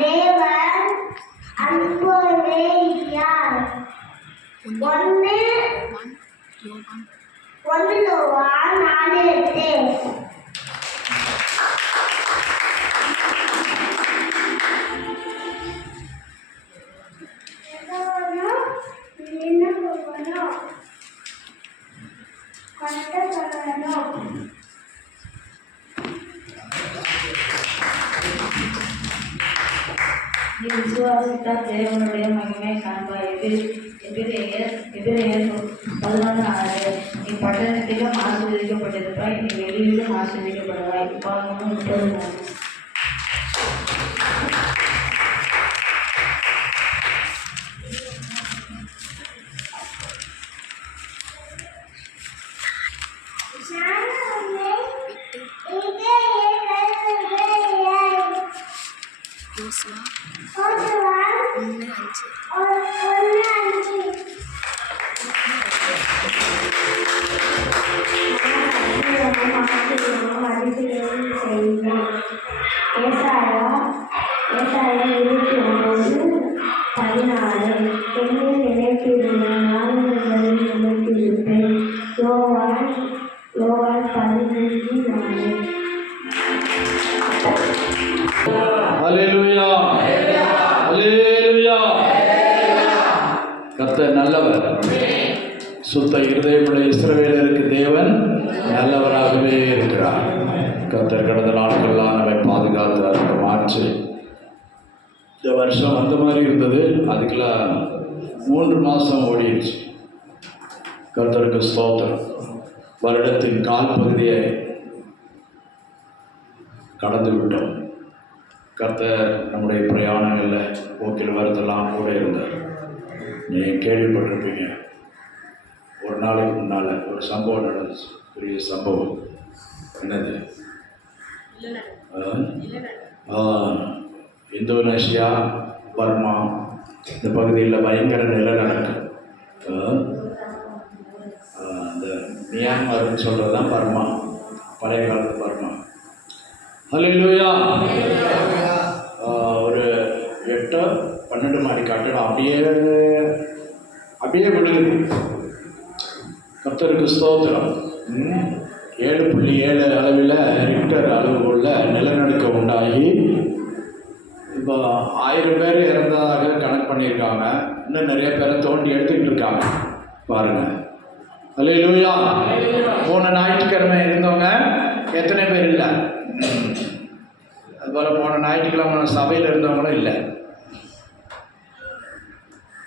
தேவன் அன்புவே யார்? 1 யோவான் 4:8. நீ விசுவாசித்தால் தேவனுடைய மகிமை காண்பாய். எபிரேயர் 11:6. நீ பட்டணத்திலும் ஆசீர்வதிக்கப்பட்டிருப்பாய், நீ வெளியிலும் ஆசீர்வதிக்கப்படுவாய். பாகம் 30. கர்த்தர் நல்லவர். சுத்த இருதயமுள்ள இஸ்ரவேலருக்கு தேவன் நல்லவராகவே இருக்கிறார். கர்த்தர் கடந்த நாட்கள்லாம் நம்மை பாதுகாத்து மாற்றி இந்த வருஷம் அந்த மாதிரி இருந்தது. அதுக்கெல்லாம் 3 மாதம் ஓடிடுச்சு. கர்த்தருக்கு ஸ்தோத்திரம். வருடத்தின் கால் பகுதியை கடந்து விட்டோம். கர்த்தர் நம்முடைய பிரயாணங்களில் போக்கில் வரதெல்லாம் கூட இருந்தார். நீங்கள் கேள்விப்பட்டிருப்பீங்க. ஒரு நாளைக்கு முன்னால் ஒரு சம்பவம் நடந்துச்சு. பெரிய சம்பவம். என்னது? இந்தோனேஷியா, பர்மா இந்த பகுதியில் பயங்கர நிலநடுக்கம். இந்த மியான்மர்னு சொல்கிறது தான் பர்மா, பழைய காலத்து பர்மா. ஹல்லேலூயா. ஒரு 8-12 மாடி கட்டடம் அப்படியே விழுகுது. கர்த்தருக்கு ஸ்தோத்திரம். 7.7 அளவில் ரிக்டர் அளவுள்ள நிலநடுக்கம் உண்டாகி இப்போ 1000 பேர் இறந்ததாக கணக்கு பண்ணியிருக்காங்க. இன்னும் நிறைய பேரை தோண்டி எடுத்துக்கிட்டு இருக்காங்க. பாருங்கள். ஹல்லேலூயா. போன ஞாயிற்றுக்கிழமை இருந்தவங்க எத்தனை பேர் இல்லை? அதுபோல் போன ஞாயிற்றுக்கிழமை சபையில் இருந்தவங்களும் இல்லை.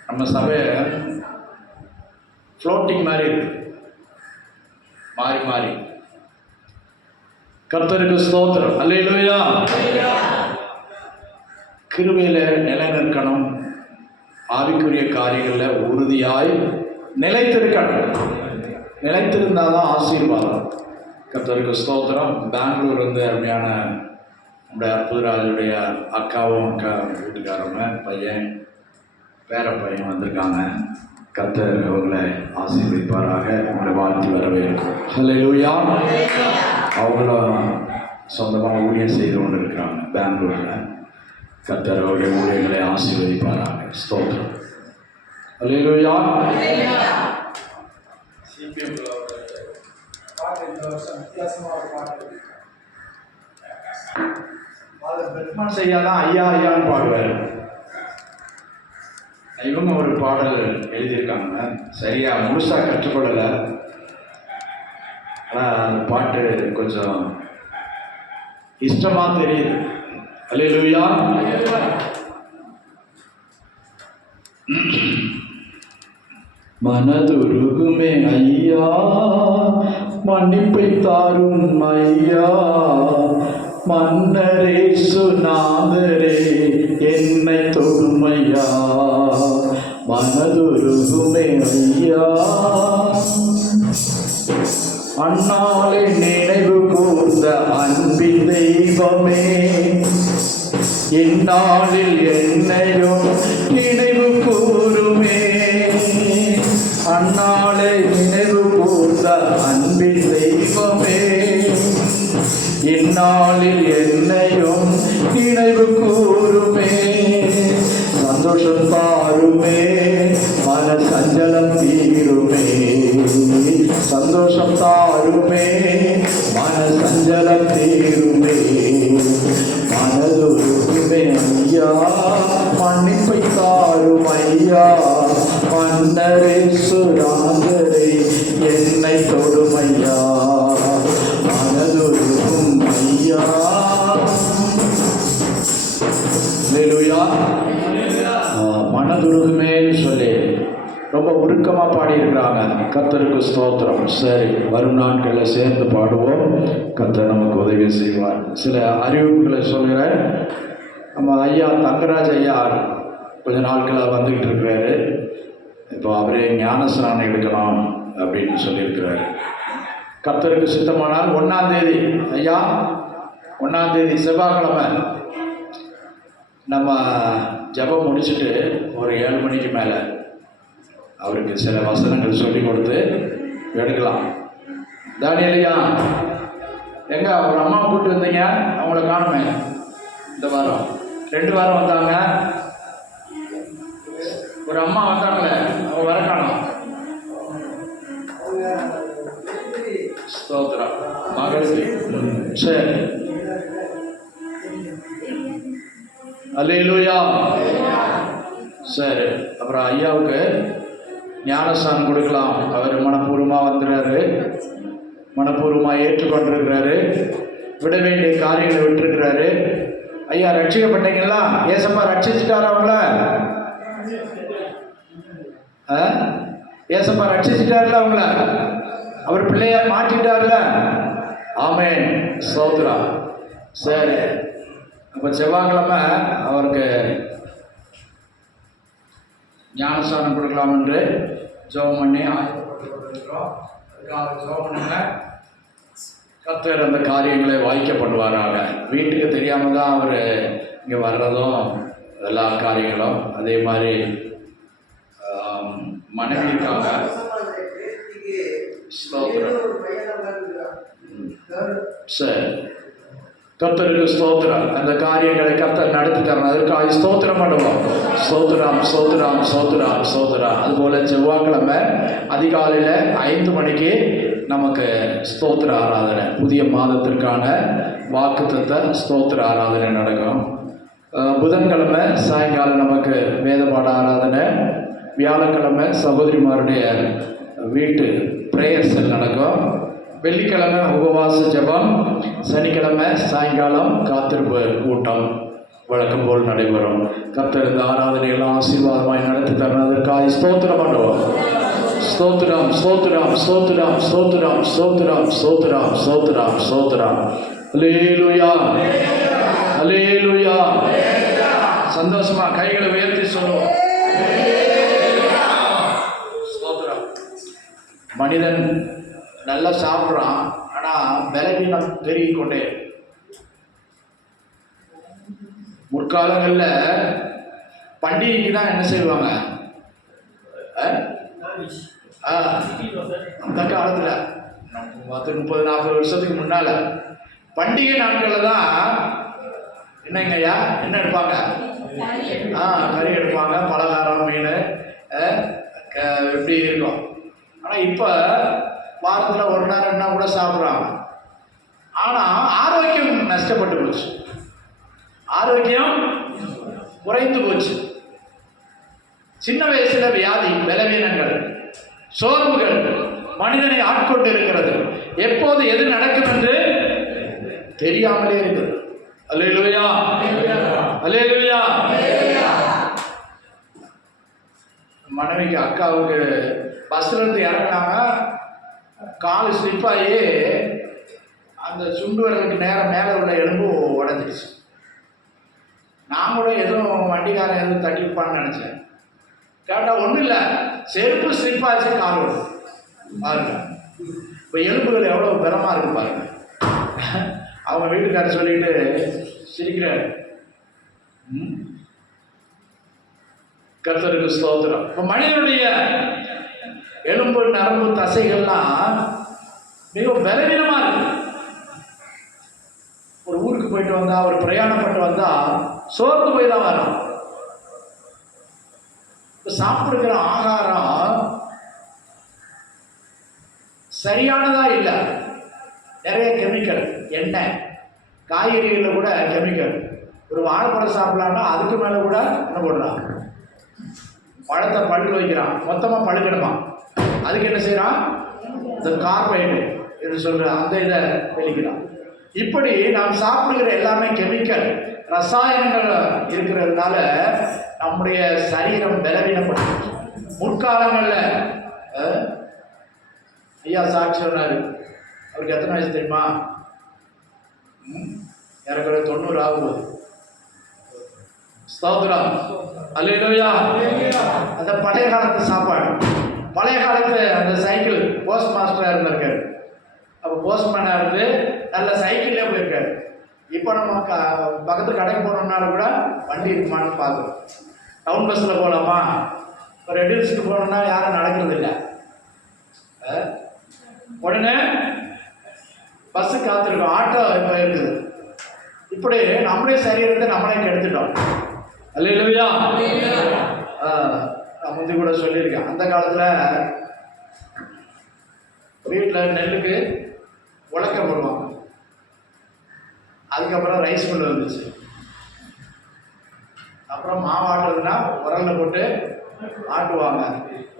நம்ம சபை ஃப்ளோட்டிங் மாதிரி இருக்கு, மாறி மாறி. கர்த்தருக்கு ஸ்தோத்திரம். அல்லேலூயா. கிருபையில் நிலைநிற்கணும். ஆவிக்குரிய காரியங்களில் உறுதியாய் நிலைத்திருக்கணும். நிலைத்திருந்தால் தான் ஆசீர்வாதம். கர்த்தருக்கு ஸ்தோத்திரம். பெங்களூர் வந்து அருமையான நம்முடைய அற்புதராஜுடைய அக்காவும் வீட்டுக்காரங்க பையன் பேர பையன் வந்திருக்காங்க. கர்த்தர் அவங்களை ஆசீர்வதிப்பாராக. அவங்களை வாழ்த்தி வரவேற்கும். ஹல்லேலூயா. அவங்களும் சொந்தமாக ஊழியம் செய்து கொண்டு இருக்கிறாங்க பெங்களூரில். கர்த்தர் அவருடைய ஊழியர்களை ஆசீர்வதிப்பாராக. ஸ்தோத்திரம். ஹல்லேலூயா. பெட்மான் செய்யாதான் ஐயா ஐயான்னு பாடுவார். இவங்க ஒரு பாடல் எழுதியிருக்காங்க. சரியா முழுசாக கற்றுக்கொள்ளலை. ஆனால் அந்த பாட்டு கொஞ்சம் இஷ்டமாக தெரியுது. அல்லேலூயா. மனதுருகுமே ஐயா, மன்னிப்பை தாரும் ஐயா, மன்னரே சுநாதரே என்னை தொடுமையா. மனதுருகுமே ஐயா, அந்நாளை நினைவு கூர்ந்த அன்பின் தெய்வமே, இந்நாளில் என்னையும் நினைவு கூறுமே. அந்நாளை நினைவு கூர்ந்த அன்பின் தெய்வமே, இந்நாளில் என்னையும் நினைவு அல்லேலூயா. மனதுருகுமேன்னு சொல்லி ரொம்ப உருக்கமாக பாடியிருக்கிறாங்க. கர்த்தருக்கு ஸ்தோத்திரம். சரி, வரும் நாட்களில் சேர்ந்து பாடுவோம். கர்த்தர் நமக்கு உதவி செய்வார். சில அறிவிப்புகளை சொல்கிறேன். நம்ம ஐயா தங்கராஜ் ஐயா கொஞ்ச நாட்களாக வந்துக்கிட்டு இருக்கிறாரு. இப்போ அவரே ஞானஸ்நானம் எடுக்கலாம் அப்படின்னு சொல்லியிருக்கிறாரு. கர்த்தருக்கு சித்தமானால் 1ஆம் தேதி ஐயா 1ஆம் தேதி செவ்வாய்க்கிழமை நம்ம ஜெபம் முடிச்சுட்டு ஒரு 7 மணிக்கு மேலே அவருக்கு சில வசனங்கள் சொல்லி கொடுத்து எடுக்கலாம். தானியலையா எங்க ஒரு அம்மாவை கூப்பிட்டு வந்தீங்க, அவங்கள காணுமே. இந்த வாரம் 2 வாரம் வந்தாங்க. ஒரு அம்மா வந்தாங்களே, அவங்க வர காணும். ஸ்தோத்திரம். மகளுக்கு சரி. அல்லேலூயா. சரி, அப்புறம் ஐயாவுக்கு ஞானஸ்தானம் கொடுக்கலாம். அவர் மனப்பூர்வமாக வந்துடுறாரு, மனப்பூர்வமாக ஏற்றுக்கொண்டிருக்கிறாரு, விட வேண்டிய காரியங்களை விட்டுருக்கிறாரு. ஐயா ரட்சிக்கப்பட்டீங்களா? ஏசப்பா ரட்சிச்சுட்டாரா அவங்கள? ஏசப்பா ரட்சிச்சுட்டாருல அவங்கள? அவர் பிள்ளையா மாற்றிட்டார்ல? ஆமென். ஸ்தோத்திரா. சரி, அப்போ செவ்வாய்க்கிழமை அவருக்கு ஞானஸ்தானம் கொடுக்கலாம் என்று ஜெபம் பண்ணி ஆயத்தப்பட்டிருக்கிறோம். அதுக்காக ஜெபம் பண்ணுங்க. கர்த்தர் அந்த காரியங்களை வாய்க்க பண்ணுவாராக. வீட்டுக்கு தெரியாமல் தான் அவர் இங்கே வர்றதும் எல்லா காரியங்களும். அதே மாதிரி மனைவிக்காக ஸ்தோத்திரம். சரி, கர்த்தருக்கு ஸ்தோத்திரம். அந்த காரியங்களை கர்த்தர் நடத்தி தரணும். அதற்காக ஸ்தோத்திரம் பண்ணுவோம். ஸ்தோத்திரம், ஸ்தோத்திரம், ஸ்தோத்திரம், ஸ்தோத்திரம். அதுபோல் செவ்வாய்க்கிழமை அதிகாலையில் 5 மணிக்கு நமக்கு ஸ்தோத்திர ஆராதனை, புதிய மாதத்திற்கான வாக்குத்தத்த ஸ்தோத்திர ஆராதனை நடக்கும். புதன்கிழமை சாயங்காலம் நமக்கு வேதபாட ஆராதனை. வியாழக்கிழமை சகோதரிமாருடைய வீட்டு பிரேயர் செல் நடக்கும். வெள்ளிக்கிழமை உபவாச ஜெபம். சனிக்கிழமை சாயங்காலம் காத்திருப்பு கூட்டம் வழக்கம் போல் நடைபெறும். கர்த்தர் இந்த ஆராதனையெல்லாம் ஆசீர்வாதமாய் நடத்தி தரணும். அதற்காக ஸ்தோத்திரம் பண்ணுவோம். ஸ்தோத்திரம், ஸ்தோத்திரம், ஸ்தோத்திரம், ஸ்தோத்திரம், ஸ்தோத்திரம், ஸ்தோத்திரம், ஸ்தோத்திரம், ஸ்தோத்திரம். அல்லேலூயா, அல்லேலூயா. சந்தோஷமா கைகளை உயர்த்தி சொல்லுவோம். ஸ்தோத்திரம். மனிதன் நல்லா சாப்பிட்றான், ஆனால் பலவீனம் பெருகிக் கொண்டே. முற்காலங்களில் பண்டிகைக்கு தான் என்ன செய்வாங்க? அந்த காலத்தில் 30-40 வருஷத்துக்கு முன்னால் பண்டிகை நாட்களில் தான் என்னங்கய்யா என்ன எடுப்பாங்க? கறி எடுப்பாங்க, பலகாரம், மீன் எப்படி இருக்கும். ஆனால் இப்போ வாரத்தில் 1 நாள் 2 நாள் கூட சாப்பிட்றாங்க. ஆனால் ஆரோக்கியம் நஷ்டப்பட்டு போச்சு, ஆரோக்கியம் குறைந்து போச்சு. சின்ன வயசுல வியாதி, பலவீனங்கள், சோர்வுகள் மனிதனை ஆட்கொண்டு இருக்கிறது. எப்போது எது நடக்கும் என்று தெரியாமலே இருக்கிறது. அல்லேலூயா, அல்லேலூயா. மனைவிக்கு அக்காவுக்கு பஸ்ல இருந்து இறங்கினாங்க, கால் ஸ்லிப் ஆகி அந்த சுண்டு விரலுக்கு நேரம் மேலே உள்ள எலும்பு உடஞ்சிடுச்சு. நான் கூட எதுவும் வண்டிக்காரன் எதுவும் தட்டிப்பான்னு நினச்சேன். கேட்டால் ஒன்றும் இல்லை, செருப்பு ஸ்லிப் ஆச்சு, கால் விடும் பாருங்க. இப்போ எலும்புகள் எவ்வளோ பலமாக இருக்கு பாருங்க. அவங்க வீட்டுக்காரர் சொல்லிட்டு சிரிக்கிறார். கர்த்தருக்கு ஸ்தோத்திரம். இப்போ மனிதனுடைய எலும்பு, நரம்பு, தசைகள்லாம் மிகவும் பலவீனமாக இருக்கு. ஒரு ஊருக்கு போயிட்டு வந்தா, ஒரு பிரயாணப்பட்டு வந்தா சோர்ந்து போய் தான் வரும். இப்போ சாப்பிடுகிற ஆகாரம் சரியானதா இல்லை, நிறைய கெமிக்கல், எண்ணெய், காய்கறிகளில் கூட கெமிக்கல். ஒரு வாழைப்பழம் சாப்பிடலான்னா அதுக்கு மேலே கூட என்ன போடுறான்? பழத்தை பழுக்க வைக்கிறான், மொத்தமாக பழுக்கணுமா. அதுக்கு என்ன செய்யறான்? இந்த கார்போஹைட்ரேட் என்று சொல்ற அந்த இதை வெளிக்கிறான். இப்படி நாம் சாப்பிடுகிற எல்லாமே கெமிக்கல், ரசாயனங்கள் இருக்கிறதுனால நம்முடைய சரீரம் பலவீனப்படும். முற்காலங்களில் ஐயா சாட்சி சொன்னார். அவருக்கு எத்தனை வயசு தெரியுமா? எனக்கு 90 ஆகுது. ஸ்தோத்திரம், அல்லேலூயா. அந்த பழைய காலத்து சாப்பாடு, பழைய காலத்து அந்த சைக்கிள், போஸ்ட் மாஸ்டராக இருந்திருக்காரு. அப்போ போஸ்ட்மேனாக இருந்து நல்ல சைக்கிள்லேயே போயிருக்காரு. இப்போ நம்ம பக்கத்து கடைக்கு போனோம்னாலும் கூட வண்டி இருக்குமான்னு பார்க்குறோம். டவுன் பஸ்ஸில் போகலாமா? இப்போ ரெட் ஹில்ஸுக்கு போனோம்னா யாரும் நடக்கிறது இல்லை. உடனே பஸ்ஸு காத்திருக்கோம், ஆட்டோ இப்போ இருக்குது. இப்படி நம்மளே சரீரத்தை நம்மளே கெடுத்துட்டோம். அல்லேலூயா. நான் முந்தி கூட சொல்லியிருக்கேன், அந்த காலத்தில் வீட்டில் நெல்லுக்கு உலக்க போடுவாங்க. அதுக்கப்புறம் ரைஸ் மில் வந்துச்சு. அப்புறம் மாவு ஆட்டுறதுன்னா உரலில் போட்டு ஆட்டுவாங்க.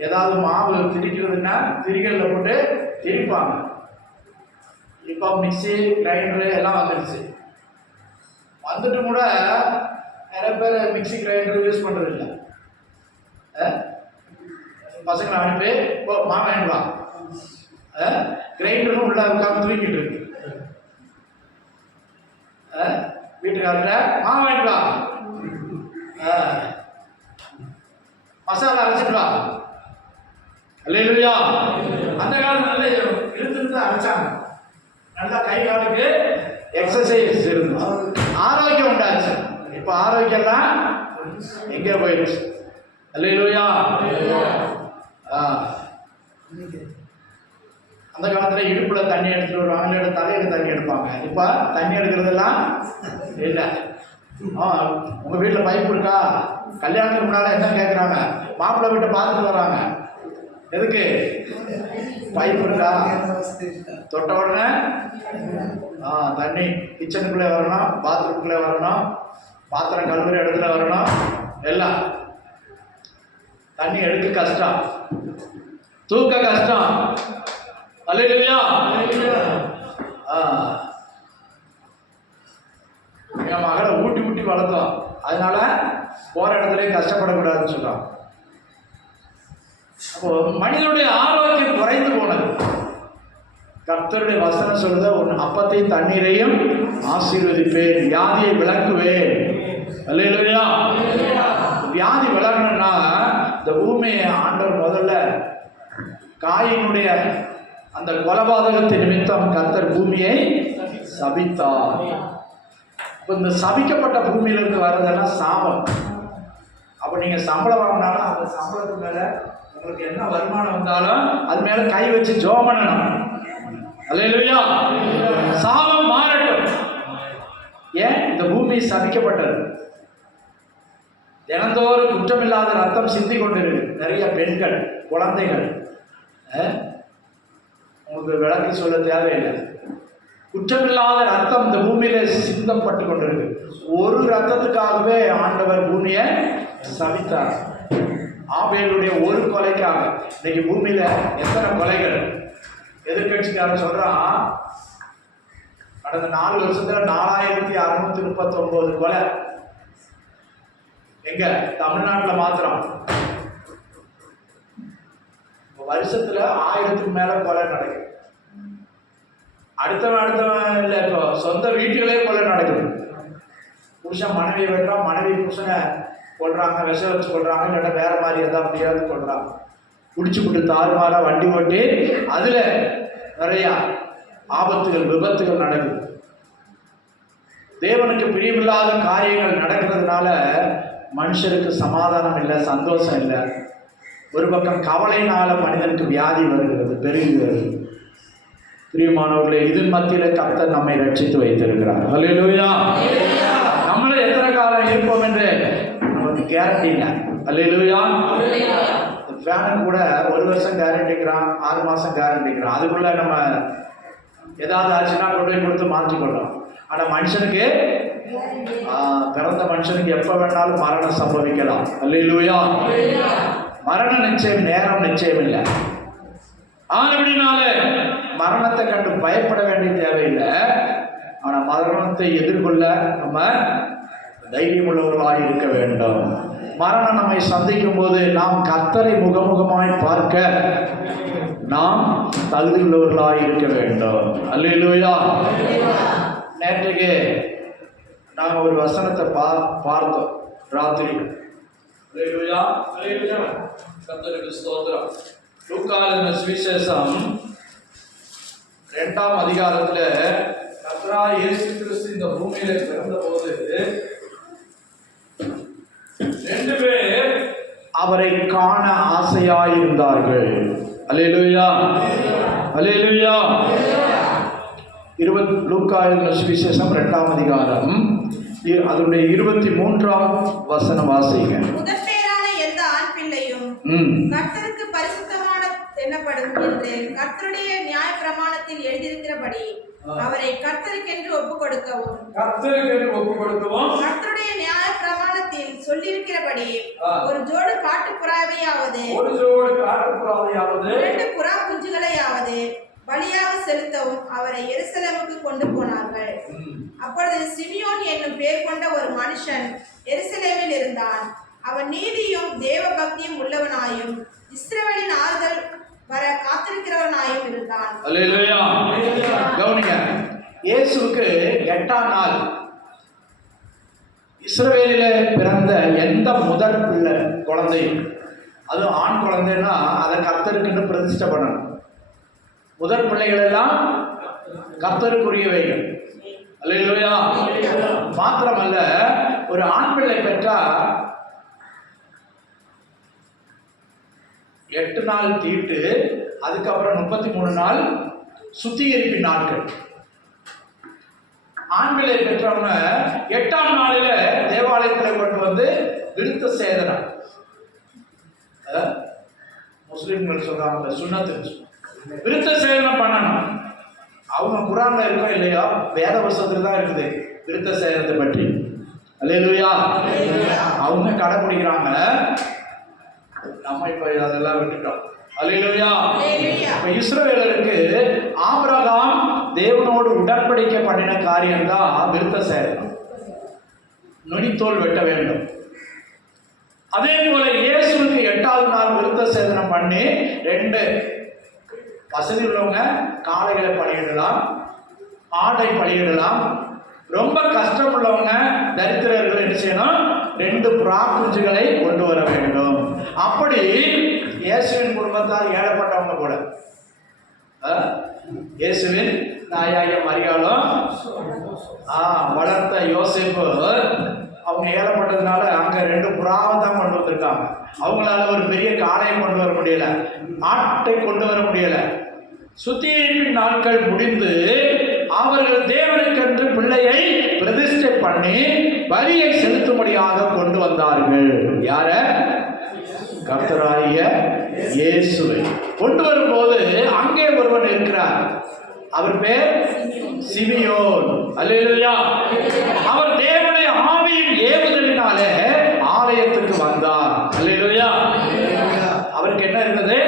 ஏதாவது மாவு திரிக்கிறதுன்னா திரிகளில் போட்டு திரிப்பாங்க. இப்போ மிக்சி, கிரைண்டரு எல்லாம் வந்துடுச்சு. வந்துட்டு கூட நிறைய பேர் மிக்சி, கிரைண்டர் யூஸ் பண்ணுறது இல்லை. பசங்களை அனுப்பி மாவு வாங்கிடுவாங்க. கிரைண்டரும் உள்ள உட்காந்து தூக்கிட்டு இருக்கு. வீட்டுக்காரர்கிட்ட மாவு வாங்கிட்டு வா, மசாலா அரைச்சிட்டு வா. அல்லேலூயா. அந்த காலத்துல இழுத்து அரைச்சாங்க. நல்லா கை காலுக்கு எக்ஸசைஸ் இருந்துச்சு, ஆரோக்கியம் உண்டாச்சு. இப்போ ஆரோக்கியம்லாம் எங்கே போயிடுச்சு? அல்லேலூயா. அந்த காலத்தில் இடுப்பில் தண்ணி எடுத்துட்டு வருவாங்க, இல்லை தலையில் தண்ணி எடுப்பாங்க. இப்போ தண்ணி எடுக்கிறதெல்லாம் இல்லை. உங்கள் வீட்டில் பைப் இருக்கா? கல்யாணத்துக்கு முன்னால் என்ன கேட்குறாங்க? மாப்பிள்ளை வீட்டை பார்த்துட்டு வராங்க. எதுக்கு? பைப் இருக்கா? தொட்ட உடனே தண்ணி கிச்சனுக்குள்ளே வரணும், பாத்ரூமுக்குள்ளே வரணும், பாத்திரம் கழுவுற இடத்துல வரணும். எல்லாம் தண்ணி எடுக்க கஷ்டம், தூக்க கஷ்டம். அல்லேலூயா. என் மகளை ஊட்டி ஊட்டி வளர்த்தோம், அதனால போற இடத்துலயே கஷ்டப்படக்கூடாதுன்னு சொல்றோம். அப்போ மனிதனுடைய ஆரோக்கியம் குறைந்து போனது. கர்த்தருடைய வசனம் சொல்லுத, உன் அப்பத்தையும் தண்ணீரையும் ஆசீர்வதிப்பேன், வியாதியை விளக்குவேன். அல்லேலூயா. வியாதி விளக்கணும்னா இந்த பூமியை ஆண்டவர் முதல்ல காயினுடைய அந்த கொலபாதகத்தின் நிமித்தம் கர்த்தர் பூமியை சபித்தார். இப்போ இந்த சபிக்கப்பட்ட பூமியிலிருந்து வர்றதெல்லாம் சாபம். அப்போ நீங்கள் சம்பளம் வாங்கினாலும் அந்த சம்பளத்துக்கு மேலே உங்களுக்கு என்ன வருமானம் வந்தாலும் அது மேலே கை வச்சு ஜெபம் பண்ணணும். அல்லேலூயா. சாபம் மாறட்டும். ஏன்? இந்த பூமி சபிக்கப்பட்டது. தினந்தோறும் குற்றமில்லாத ரத்தம் சிந்தி கொண்டிருக்கு. நிறைய பெண்கள், குழந்தைகள். உங்களுக்கு விளக்கி சொல்ல தேவையில்லை. குற்றமில்லாத ரத்தம் இந்த பூமியில சிந்தப்பட்டு கொண்டிருக்கு. ஒரு ரத்தத்துக்காகவே ஆண்டவர் பூமியை சபித்தார். ஆபேலுடைய ஒரு கொலைக்காக. இன்னைக்கு பூமியில எத்தனை கொலைகள்? எதிர்கட்சிக்காரன் சொல்றான், கடந்த 4 வருஷத்துல 4639 கொலை. எங்க? தமிழ்நாட்டில் மாத்திரம் வருஷத்துல 1000க்கு மேல கொலை நடக்குது. அடுத்தவன் இல்லை, இப்போ சொந்த வீட்டுகளே கொலை நடக்குது. புருஷன் மனைவியை வெட்டுறான், மனைவி புருஷனை கொள்றாங்க, விஷம் வச்சு கொள்றாங்க, இல்லாட்டா வேற மாதிரி எதாவது முடியாது கொள்றாங்க. குடிச்சு விட்டு தாறுமாறா வண்டி ஓட்டி அதுல நிறைய ஆபத்துகள், விபத்துகள் நடக்குது. தேவனுக்கு பிரியமில்லாத காரியங்கள் நடக்கிறதுனால மனுஷருக்கு சமாதானம் இல்லை, சந்தோஷம் இல்லை. ஒரு பக்கம் கவலையினால மனிதனுக்கு வியாதி வருகிறது, பெருகுகிறது. பிரியமானவர்களே, இதன் மத்தியில கர்த்தர் நம்மை ரட்சித்து வைத்திருக்கிறார். அல்லேலூயா. நம்மள எத்தனை காலம் இருப்போம் என்று நமக்கு கேரண்டி இல்லை. அல்லேலூயா. ஃபேனுக்கு கூட 1 வருஷம் கேரண்டிக்கிறான், 6 மாசம் கேரண்டிக்கிறான். அதுக்குள்ள நம்ம ஏதாவது ஆச்சுன்னா கொண்டு போய் கொடுத்து மாற்றிக்கொள்ளலாம். ஆனா மனுஷனுக்கு, பிறந்த மனுஷனுக்கு எப்ப வேணாலும் மரணம் சம்பவிக்கலாம். அல்லேலூயா. மரணம் நிச்சயம், நேரம் நிச்சயம் இல்லை. அப்படினால மரணத்தை கண்டு பயப்பட வேண்டிய தேவையில்லை. ஆனால் மரணத்தை எதிர்கொள்ள நம்ம தைரியம் உள்ளவர்களாக இருக்க வேண்டும். மரணம் நம்மை சந்திக்கும் போது நாம் கர்த்தரை முகமுகமாய் பார்க்க நாம் தகுதி உள்ளவர்களாக இருக்க வேண்டும். அல்லேலூயா. நேற்றைக்கு நாம் ஒரு வசனத்தை பார்த்தோம் ராத்திரி. அல்லேலூயா, அல்லேலூயா. கர்த்தருக்கு ஸ்தோத்திரம். லூக்கா எழுதின சுவிசேஷம் 2ஆம் அதிகாரத்தில் கர்த்தராகிய இயேசு கிறிஸ்து இந்த பூமியில பிறந்தபோது 2 பேர் அவரை காண ஆசையாயிருந்தார்கள். அல்லேலூயா, அல்லேலூயா. லூக்கா எழுதின சுவிசேஷம் 2ஆம் அதிகாரம் அதனுடைய 23ஆம் வசனம் வாசிங்க. முதற்பேரான எந்த ஆண் பிள்ளையும் கர்த்தருக்கு பரிசுத்தமான எண்ணப்படும் என்று கர்த்தருடைய நியாய பிரமாணத்தில் எழுதியிருக்கிறபடி அவரை கர்த்தருக்கென்று ஒப்புக் கொடுக்கவும் கர்த்தருடைய நியாய பிரமாணத்தில் சொல்லியிருக்கிறபடி ஒரு ஜோடு காட்டுப்புறாவையாவது 2 புறா குஞ்சுகளையாவது பலியாக செலுத்தவும் அவரை எருசலேமுக்கு கொண்டு போனார்கள். அப்பொழுது சிமியோன் என்னும் பேர் கொண்ட ஒரு மனுஷன் எருசலேமில் இருந்தான். அவன் நீதியும் தேவ பக்தியும் உள்ளவனாயும் இஸ்ரவேலின் ஆறுதல் வர காத்திருக்கிறவனாயும் இருந்தான். அல்லேலூயா. கவனிங்க, இயேசுவுக்கு 8ஆம் நாள் இஸ்ரவேலிலே பிறந்த எந்த முதல் பிள்ளை குழந்தை, அது ஆண் குழந்தைன்னா அதை கர்த்தருக்குன்னு பிரதிஷ்டை பண்ணணும். முதல் பிள்ளைகள் எல்லாம் கர்த்தருக்குரியவைகள். அல்லேலூயா. மாத்திரமல்ல, ஒரு ஆண் பிள்ளை பெற்றா 8 நாள் தீட்டு, அதுக்கப்புறம் 33 நாள் சுத்திகரிப்பு நாட்கள். ஆண் பிள்ளை பெற்றவங்க 8ஆம் நாளில தேவாலயத்தில் கொண்டு வந்து விருத்த சேதனம், முஸ்லிம்கள் சொல்றாங்க சுன்னத்து, விருத்த சேதனம் பண்ணணும். அவங்க குரான்ல இருக்கோ இல்லையோ வேத வசனத்துல தான் இருக்குது விருத்த சேதனத்தை பற்றி. அல்லேலூயா. அவங்க கடைபிடிக்கிறாங்க, நம்ம இப்ப அதெல்லாம் விட்டுட்டோம். அல்லேலூயா. இப்ப இஸ்ரவேலருக்கு ஆபிரகாம் தேவனோடு உடன்படிக்கை பண்ணின காரியம் தான் விருத்த சேதனம், நுனித்தோல் வெட்ட வேண்டும். அதே போல இயேசுவுக்கு 8ஆவது நாள் விருத்த சேதனம் பண்ணி 2 வசதி உள்ளவங்க காளைகளை பலியிடலாம், ஆடை பலியிடலாம். ரொம்ப கஷ்டம் உள்ளவங்க தரித்திரர்கள் என்ன செய்யணும், 2 புறா குஞ்சுகளை கொண்டு வர வேண்டும். அப்படி இயேசுவின் குடும்பத்தால் ஏழப்பட்டவங்க போல, இயேசுவின் தாயாகிய மரியாளும் வளர்த்த யோசேப்பு அவங்க ஏழப்பட்டதுனால அங்க 2 புறாவை தான் கொண்டு வந்திருக்காங்க. அவங்களால ஒரு பெரிய காளையை கொண்டு வர முடியல, ஆட்டை கொண்டு வர முடியல. சுத்திகரிப்பின் நாட்கள் முடிந்து அவர்கள் தேவனுக்கென்று பிள்ளையை பிரதிஷ்டை பண்ணி பலியை செலுத்தும்படியாக கொண்டு வந்தார்கள். யார? கர்த்தராகிய இயேசுவை கொண்டு வரும்போது அங்கே ஒருவன் இருக்கிறார், அவர் பேர் சிமியோன். அல்லேலூயா. அவர் தேவனுடைய ஆவியின் ஏவுதலினாலே ஆலயத்துக்கு வந்தார். அல்லேலூயா. அவருக்கு என்ன இருந்தது?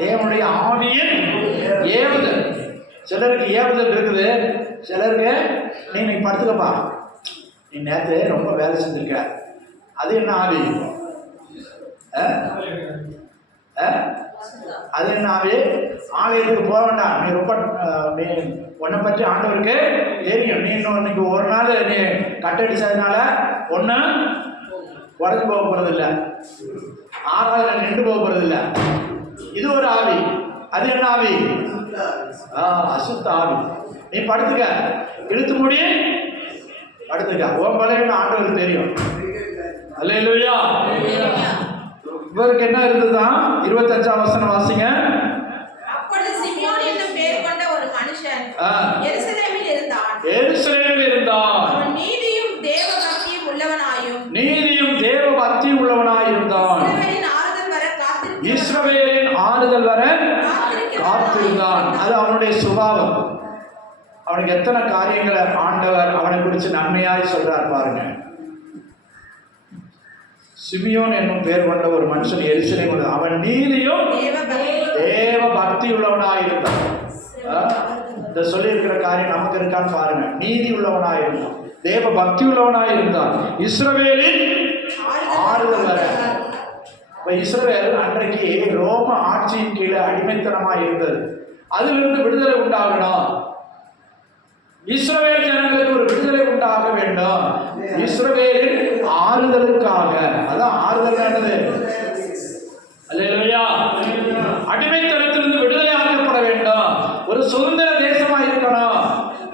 தேவனுடைய ஆவியின் ஏவுதல். சிலருக்கு ஏவுதல் இருக்குது, சிலருக்கு நீ படுத்துக்கப்பா, நீ நேற்று ரொம்ப வேலை செஞ்சிருக்க, அது என்ன ஆவி? அது என்ன ஆவி? ஆலயத்துக்கு போக வேண்டாம், நீ ரொம்ப நீ உன்னை பற்றி ஆண்டவருக்கு தெரியும், நீ இன்னைக்கு ஒரு நாள் நீ கட்டடிச்சதுனால ஒன்று உடஞ்சு போக போறதில்லை, 6வது நின்று போக போறதில்லை. இது ஒரு ஆவி. அது என்ன ஆவி? அசுத்த ஆவி. நீ படுத்துக்க, இழுத்து மூடி படுத்துக்க, உன் பலவீனம் ஆண்டவருக்கு தெரியும். அல்லேலூயா. இவருக்கு என்ன இருந்ததுதான்? 25ஆம் வசனம் வாசிங்க. அப்பொழுது சிமியோன் என்னும் பேர் கொண்ட ஒரு மனுஷன் எருசலேமில் இருந்தான். அவன் நீதியும் தேவ பக்தியும் உள்ளவனாயும் இஸ்ரவேலின் ஆறுதல் வர காத்திருந்தான். அது அவனுடைய சுபாவம். அவனுக்கு எத்தனை காரியங்களை ஆண்டவர் அவனை குறித்து நன்மையாய் சொல்றார் பாருங்க. சிமியோன் என்னும் பேர் கொண்ட ஒரு மனுஷன் எருசலேமில், அவன் நீதியும் தேவ பக்தி உள்ளவனாயிருந்தான். இந்த சொல்லியிருக்கிற காரியம் நமக்கு இருக்கான்னு பாருங்க. நீதி உள்ளவனாய் இருந்தான், தேவ பக்தி உள்ளவனாய் இருந்தான், இஸ்ரவேலின் ஆறுதல் வர. இப்ப இஸ்ரவேல் அன்றைக்கு ரோம ஆட்சியின் கீழே அடிமைத்தனமாய் இருந்தது. அதிலிருந்து விடுதலை உண்டாகணும். இஸ்ரவேல் ஜனங்களுக்கு ஒரு விடுதலை உண்டாக வேண்டும். இஸ்ரவேலின் ஆறுதலுக்காக, அதான் ஆறுதல் என்னது? அல்லேலூயா. அடிமைத்தனத்திலிருந்து விடுதலை ஆக்கப்பட வேண்டும். ஒரு சுதந்திர தேசமா இருக்கணும்.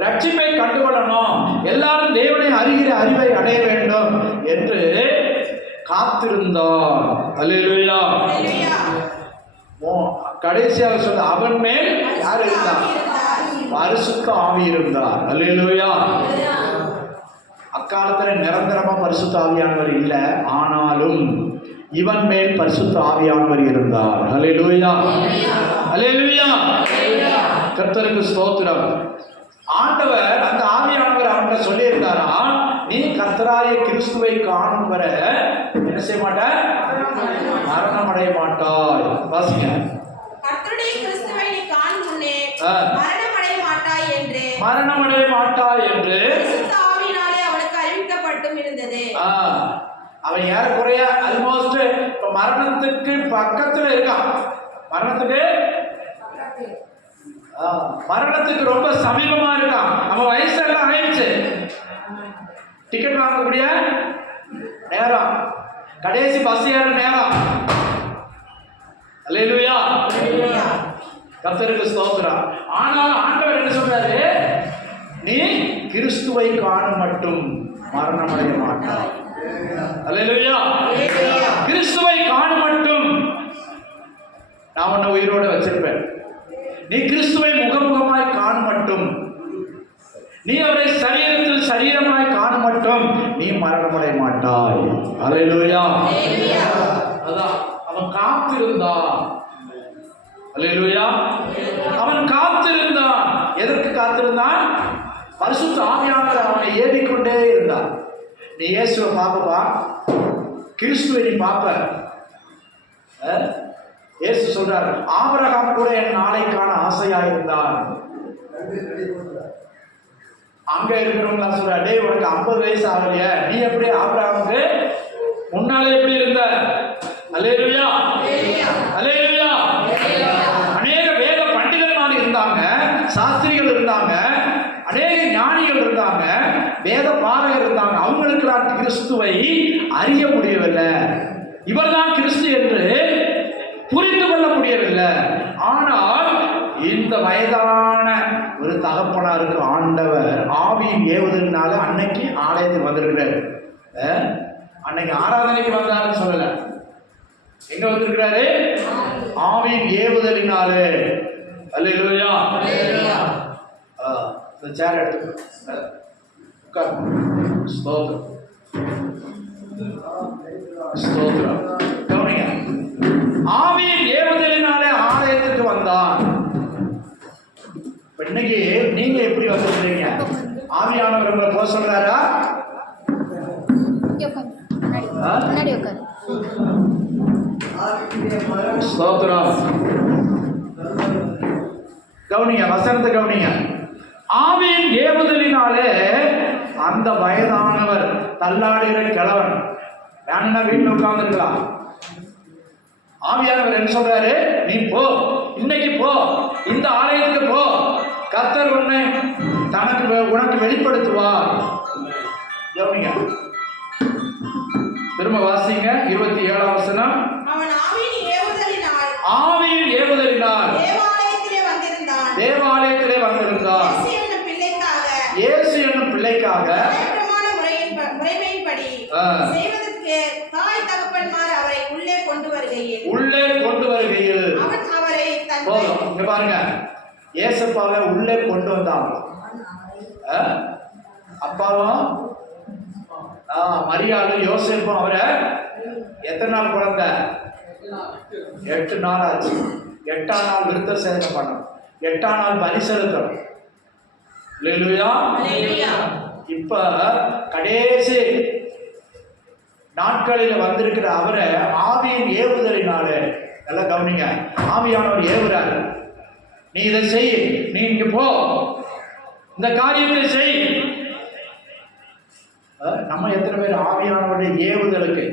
ரட்சிப்பை கண்டுகொள்ளணும். எல்லாரும் தேவனை அறிகிற அறிவை அடைய வேண்டும் என்று காத்திருந்தான். அல்லேலூயா. கடைசியாக சொல்ல, அவன் மேல் யார் இருந்தார்? பரிசுத்த ஆவி இருந்தார். அல்லேலூயா. அக்காலத்துல நிரந்தரமா பரிசுத்த ஆவியானவர் இல்லை, ஆனாலும் இவன் மேல் பரிசுத்த ஆவியானவர் இருந்தார். அல்லேலூயா. அல்லேலூயா. கர்த்தருக்கு ஸ்தோத்திரம். ஆண்டவர் அந்த ஆவியானவர் அவன்கிட்ட சொல்லி இருந்தாரா, நீ கர்த்தராய கிறிஸ்துவை காணும் வரை என்ன செய்ய மாட்ட? மரணம் அடைய மாட்டாய். வாசிங்க. கர்த்தருடைய கிறிஸ்துவை நீ காணும் முன்னே மரணம் அடைய மாட்டாய் என்று பரிசுத்த ஆவியினாலே அவனுக்கு அறிவிக்கப்பட்டும் இருந்தது. அவன் ஏறக்குறைய ஆல்மோஸ்ட் இப்ப மரணத்துக்கு பக்கத்துல இருக்கான். மரணத்துக்கு ரொம்ப சமீபமா இருக்கான். அவன் வயசு எல்லாம் ஆயிடுச்சு. டிக்கெட் வாங்கக்கூடிய நேரம், கடைசி பஸ் ஏற நேரம். அல்லேலூயா. கர்த்தருக்கு ஸ்தோத்திரம். ஆனாலும் ஆண்டவர் என்ன சொல்றாரு? நீ கிறிஸ்துவை காணும் மட்டும் மரணம் அடைய மாட்டாய். அல்லேலூயா. கிறிஸ்துவை காணும் மட்டும் நான் உன்னை உயிரோட வச்சிருப்பேன். நீ கிறிஸ்துவை முகமுகமாய் காணும் மட்டும், நீ அவரை சரீரத்தில் சரீரமாய் காணும் மட்டும் நீ மரணமடைய மாட்டாய். அல்லேலூயா. அதான் அவன் காத்திருந்தான். அல்லேலூயா. அவன் காத்திருந்தான். எதற்கு காத்திருந்தான்? பரிசுத்த ஆவியானவர் அவனை ஏறிக்கொண்டே இருந்தான். நீ இயேசுவை பார்ப்பா, கிறிஸ்துவை நீ பார்ப்ப. இயேசு சொல்றார், ஆபிரகாம் கூட என் நாளைக்கான ஆசையா இருந்தான். அங்க இருக்கிறவங்க சொல்ற, டேய் உனக்கு 50 வயசு ஆகலையா, நீ எப்படி ஆபிரகாமுக்கு முன்னாலே எப்படி இருந்த? அல்லேலூயா. அல்லேலூயா. அநேக வேத பண்டிதர்கள் இருந்தாங்க, சாஸ்திரிகள் இருந்தாங்க, அநேக ஞானிகள் இருந்தாங்க, வேத பாரகர் இருந்தாங்க. அவங்களுக்கெல்லாம் கிறிஸ்துவை அறிய முடியவில்லை. இவர்தான் கிறிஸ்து என்று புரிந்து கொள்ள முடியவில்லை. ஆனால் இந்த வயதான ஒரு தகப்பனாருக்கு ஆண்டவர் ஆவியின் ஏவுதலினால அன்னைக்கு ஆலயத்துக்கு வந்திருக்கிறார். அன்னைக்கு ஆராதனைக்கு வந்தாருன்னு சொல்லல, எங்க வந்திருக்கிறாரு? ஆவியின் ஏவுதலினாலே. அல்லேலூயா. இந்த சேர் எடுத்து ஸ்தோத்திரம். ஸ்தோத்திரம். கவனிங்க, ஆவியின் ஏவுதலினாலே ஆலயத்துக்கு வந்தான். இன்னைக்கு நீங்க எப்படி வந்திருக்கிறீங்க? ஆவியானவர் உங்களை போக சொல்றாரா? ஸ்தோத்திரம். கவனிங்க, வசனத்தை கவனிங்க. ஆவியின் ஏவுதலினாலே அந்த வயதானவர், தள்ளாடுகிற கிழவன், வேணும்னா வீட்டில் உட்கார்ந்து இருக்கலாம். ஆவியானவர் என்ன சொல்றாரு? நீ போ, இன்னைக்கு போ, இந்த ஆலயத்துக்கு போ, கர்த்தர் உன்னை உனக்கு வெளிப்படுத்துவார். கவனிங்க, திரும்ப வாசிங்க. 27ஆம் வசனம். அவன் ஆவியின் ஏவுதலினால் தேவாலயத்திலே வந்திருந்தான். இயேசு என்னும் பிள்ளைக்காக முறைமையின்படி செய்வதற்கு தாய் தகப்பன்மார் அவரை உள்ளே கொண்டு வருகையில் அவன் அவரை போதும். இங்க பாருங்க, ஏசப்பாவை உள்ளே கொண்டு வந்தாங்க. அப்பாவும் மரியாளும் யோசேப்பும் அவரை எத்தனை நாள் குழந்தை? 8 நாள் ஆச்சு. 8ஆம் நாள் விருத்த சேதனை பண்ணணும், 8ஆம் நாள் பலி செலுத்தணும். அல்லேலூயா. இப்ப கடைசி நாட்களில் வந்திருக்கிற அவரை ஆவியின் ஏவுதலினாலே, நல்லா கவனிங்க, ஆவியானவர் ஏவுறாரு. நீ இதை செய், நீ இங்க போ, இந்த காரியத்தை செய். நம்ம எத்தனை பேர் ஆவியானவருடைய ஏவுதலுக்கு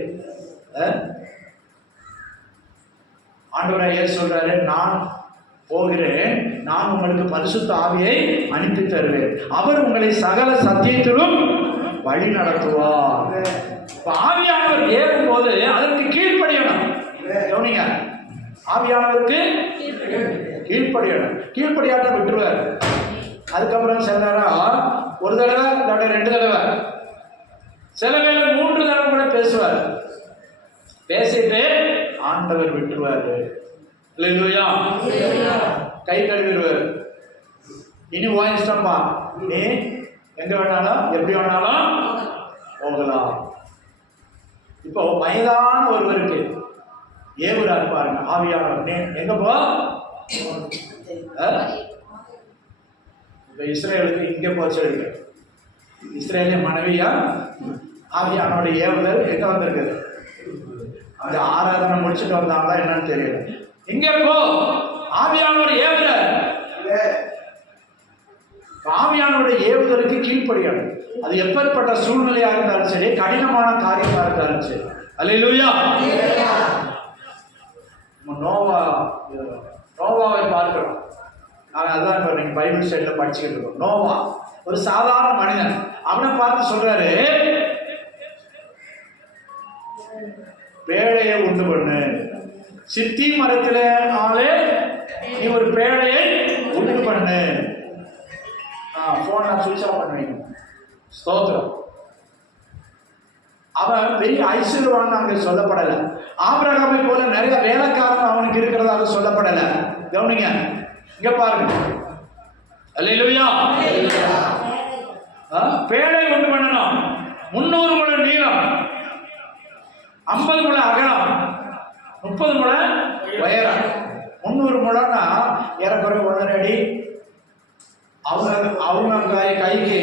ஆண்டவராக இயேசு சொல்றாரு, நான் போகிறேன், நான் உங்களுக்கு பரிசுத்த ஆவியை அனுப்பி தருவேன், அவர் உங்களை சகல சத்தியத்திலும் வழி நடத்துவார். ஆவியானவர் ஏறும் போது அதற்கு கீழ்ப்படியணும். கவனிங்க, ஆவியானவருக்கு கீழ்ப்படியணும். கீழ்ப்படியாட்ட விட்டுருவார். அதுக்கப்புறம் சில நேரம் ஒரு தடவை இல்லாட்ட 2 தடவை, சில வேளை 3 தடவை கூட பேசுவார். பேசிட்டு ஆண்டவர் விட்டுருவாரு. இல்லையா? கை கழுவிடுவார். இனி உன் இஷ்டம்பா, நீ எங்க வேணாலும் எப்படி வேணாலும் போகலாம். இப்போ வயதான ஒருவருக்கு ஏவுறாரு பாருங்க ஆவியானவர், எங்க போ. இப்போ இஸ்ரேலுக்கு இங்கே போச்சு இருக்கு. இஸ்ரேலிய மனைவியா ஆவியானோட ஏவுதல் எங்க வந்திருக்கு? அந்த ஆராதனை முடிச்சுட்டு வந்தாங்களா என்னன்னு தெரியல. இங்கே போ, ஆவியானோட ஏவுற. ஆவியானோட ஏவுதலுக்கு கீழ்ப்படியணும். அது எப்பேற்பட்ட சூழ்நிலையா இருந்தாலும் சரி, கடினமான காரியமா இருந்தாலும் சரி. அல்லேலூயா. நோவாவை பார்க்கிறோம். நாங்கள் அதான் இப்போ நீங்கள் பைபிள் ஸ்டடியில் படிச்சுக்கிட்டு இருக்கோம். நோவா ஒரு சாதாரண மனிதன். அவனை பார்த்து சொல்றாரு, பேழையை உண்டு பண்ணு, சித்தி மரத்துல ஆளே நீ ஒரு பேழையை உண்டு பண்ணு. போன் நான் சுவிட்ச் ஆஃப் பண்ணுவீங்க. ஸ்தோத்திரம். அவன் பெரிய ஐஸ்வர்யவான் அங்கே சொல்லப்படலை. ஆபிரகாமை போல நிறைய வேலைக்காரன் அவனுக்கு இருக்கிறதாக சொல்லப்படலை. கவனிங்க, இங்க பாருங்க. அல்லேலூயா. பேழை உண்டு பண்ணணும். 300 முழம் நீளம், 50 முழம் அகலம், 30 முழம் உயரம். 300 முழம்னா ஏறக்குறைய 1.5 அடி. அவங்க கைக்கு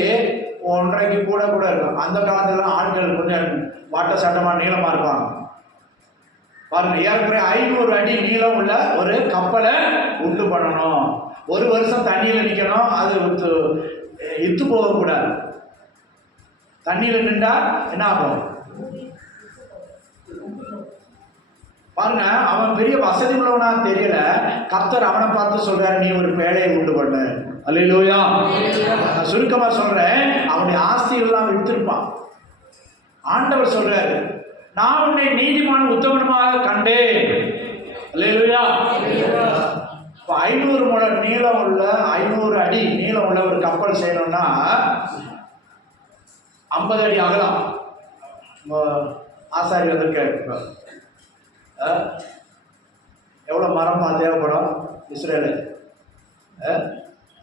1.5 கூட இருக்கும். அந்த காலத்துல ஆண்கள் கொஞ்சம் வாட்ட சட்டமா நீளமா இருப்பாங்க. பாருங்க, ஏறக்குறைய 500 அடி நீளம் உள்ள ஒரு கப்பலை உண்டு பண்ணணும். 1 வருஷம் தண்ணியில நிக்கணும். அது இத்து போகக்கூடாது. தண்ணியில நின்றா என்ன ஆகும்? பாருங்க, அவன் பெரிய வசதி உள்ளவனா தெரியல. கர்த்தர் அவனை பார்த்து சொல்றாரு, நீ ஒரு பேழையை உண்டு பண்ணு. அல்லேலூயா. நான் சுருக்கமா சொல்றேன், அவனுடைய ஆஸ்தி எல்லாம் வித்திருப்பான். ஆண்டவர் சொல்றாரு, நான் உன்னை நீதிமான் உத்தமனமாக கண்டேன். அல்லேலூயா. 500 முழம் நீளம் உள்ள 500 அடி நீளம் உள்ள ஒரு கப்பல் செய்யணும்னா 50 அடி அகலம். ஆசாரி வந்திருக்காரு. எவ்வளவு மரம் தேவைப்படும் இஸ்ரேலு?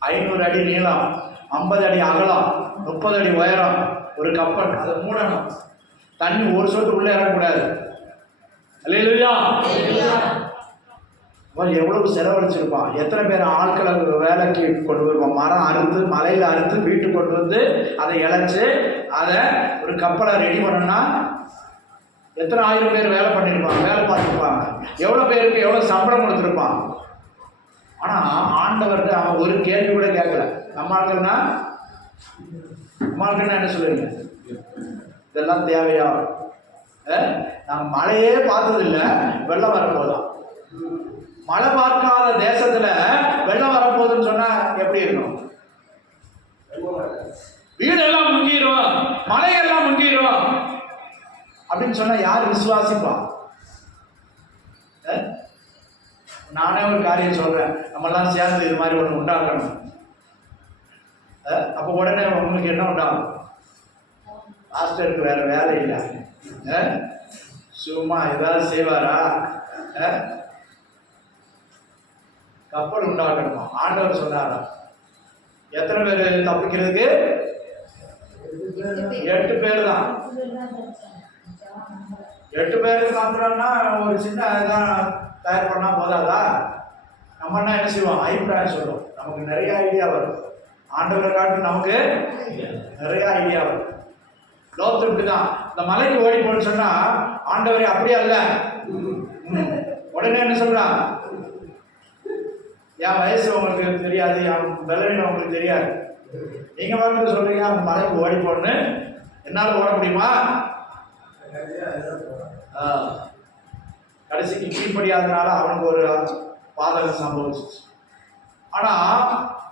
500 அடி நீளம், 50 அடி அகலம், 30 அடி உயரம் ஒரு கப்பல். அதை மூடணும். தண்ணி ஒரு சொட்டு உள்ள இறங்கக்கூடாது. அல்லேலூயா. எவ்வளவு செலவழிச்சிருப்பான். எத்தனை பேர் ஆட்களை வேலைக்கு கொண்டு வருவான். மரம் அறுத்து மலையில அறுத்து வீட்டுக்கு கொண்டு வந்து அதை இழைச்சு அதை ஒரு கப்பலை ரெடி பண்ணணும்னா எத்தனை 1000 பேர் வேலை பண்ணியிருப்பாங்க, வேலை பார்த்துருப்பாங்க. எவ்வளோ பேருக்கு எவ்வளோ சம்பளம் கொடுத்துருப்பான். ஆனால் ஆண்டவர்கிட்ட அவன் ஒரு கேள்வி கூட கேட்கல. நம்ம ஆட்கள்னா என்ன சொல்லுவீங்க? இதெல்லாம் தேவையா? நாங்கள் மழையே பார்த்ததில்லை, வெள்ளம் வரப்போதான். மழை பார்க்காத தேசத்துல வெள்ளம் வரப்போகுதுன்னு சொன்னா எப்படி இருக்கும்? வீடெல்லாம் முங்கிடும், மலையெல்லாம் முங்கிடும் அப்படின்னு சொன்னா யார் விசுவாசிப்பா? நானே ஒரு காரியம் சொல்றேன், நம்ம எல்லாம் சேர்ந்து இது மாதிரி ஒன்று உண்டாக்கணும். அப்போ உடனே உங்களுக்கு என்ன உண்டாகும்? பாஸ்டருக்கு வேற வேலை இல்லை, சும்மா ஏதாவது செய்வாரா? கப்பல் உண்டாக்கணுமா? ஆண்டவர் சொன்னாரா? எத்தனை பேர் தப்பிக்கிறதுக்கு? 8 பேர் தான். 8 பேருக்கு மாத்திரம்னா ஒரு சின்ன இதான் தயார் பண்ணா போதாதா? நம்ம என்ன செய்வோம்? அபிப்பிராயம் சொல்லுவோம். நமக்கு நிறைய ஐடியா வரும். ஆண்டவரை காட்டு நமக்கு நிறைய ஐடியா வரும். லோத்து இப்படிதான். இந்த மலைக்கு ஓடி போன்னு சொன்னா ஆண்டவரே அப்படியே அல்ல. உடனே என்ன சொல்றா? என் வயசு உங்களுக்கு தெரியாது, என் பலவீனம் உங்களுக்கு தெரியாது. நீங்க வந்து சொல்றீங்க அவன் மலைக்கு ஓடி போன்னு, என்னால் ஓட முடியுமா? கடைசிக்கு கீழ்படியாதனால அவனுக்கு ஒரு பாதகம் சம்பவிச்சிச்சு. ஆனா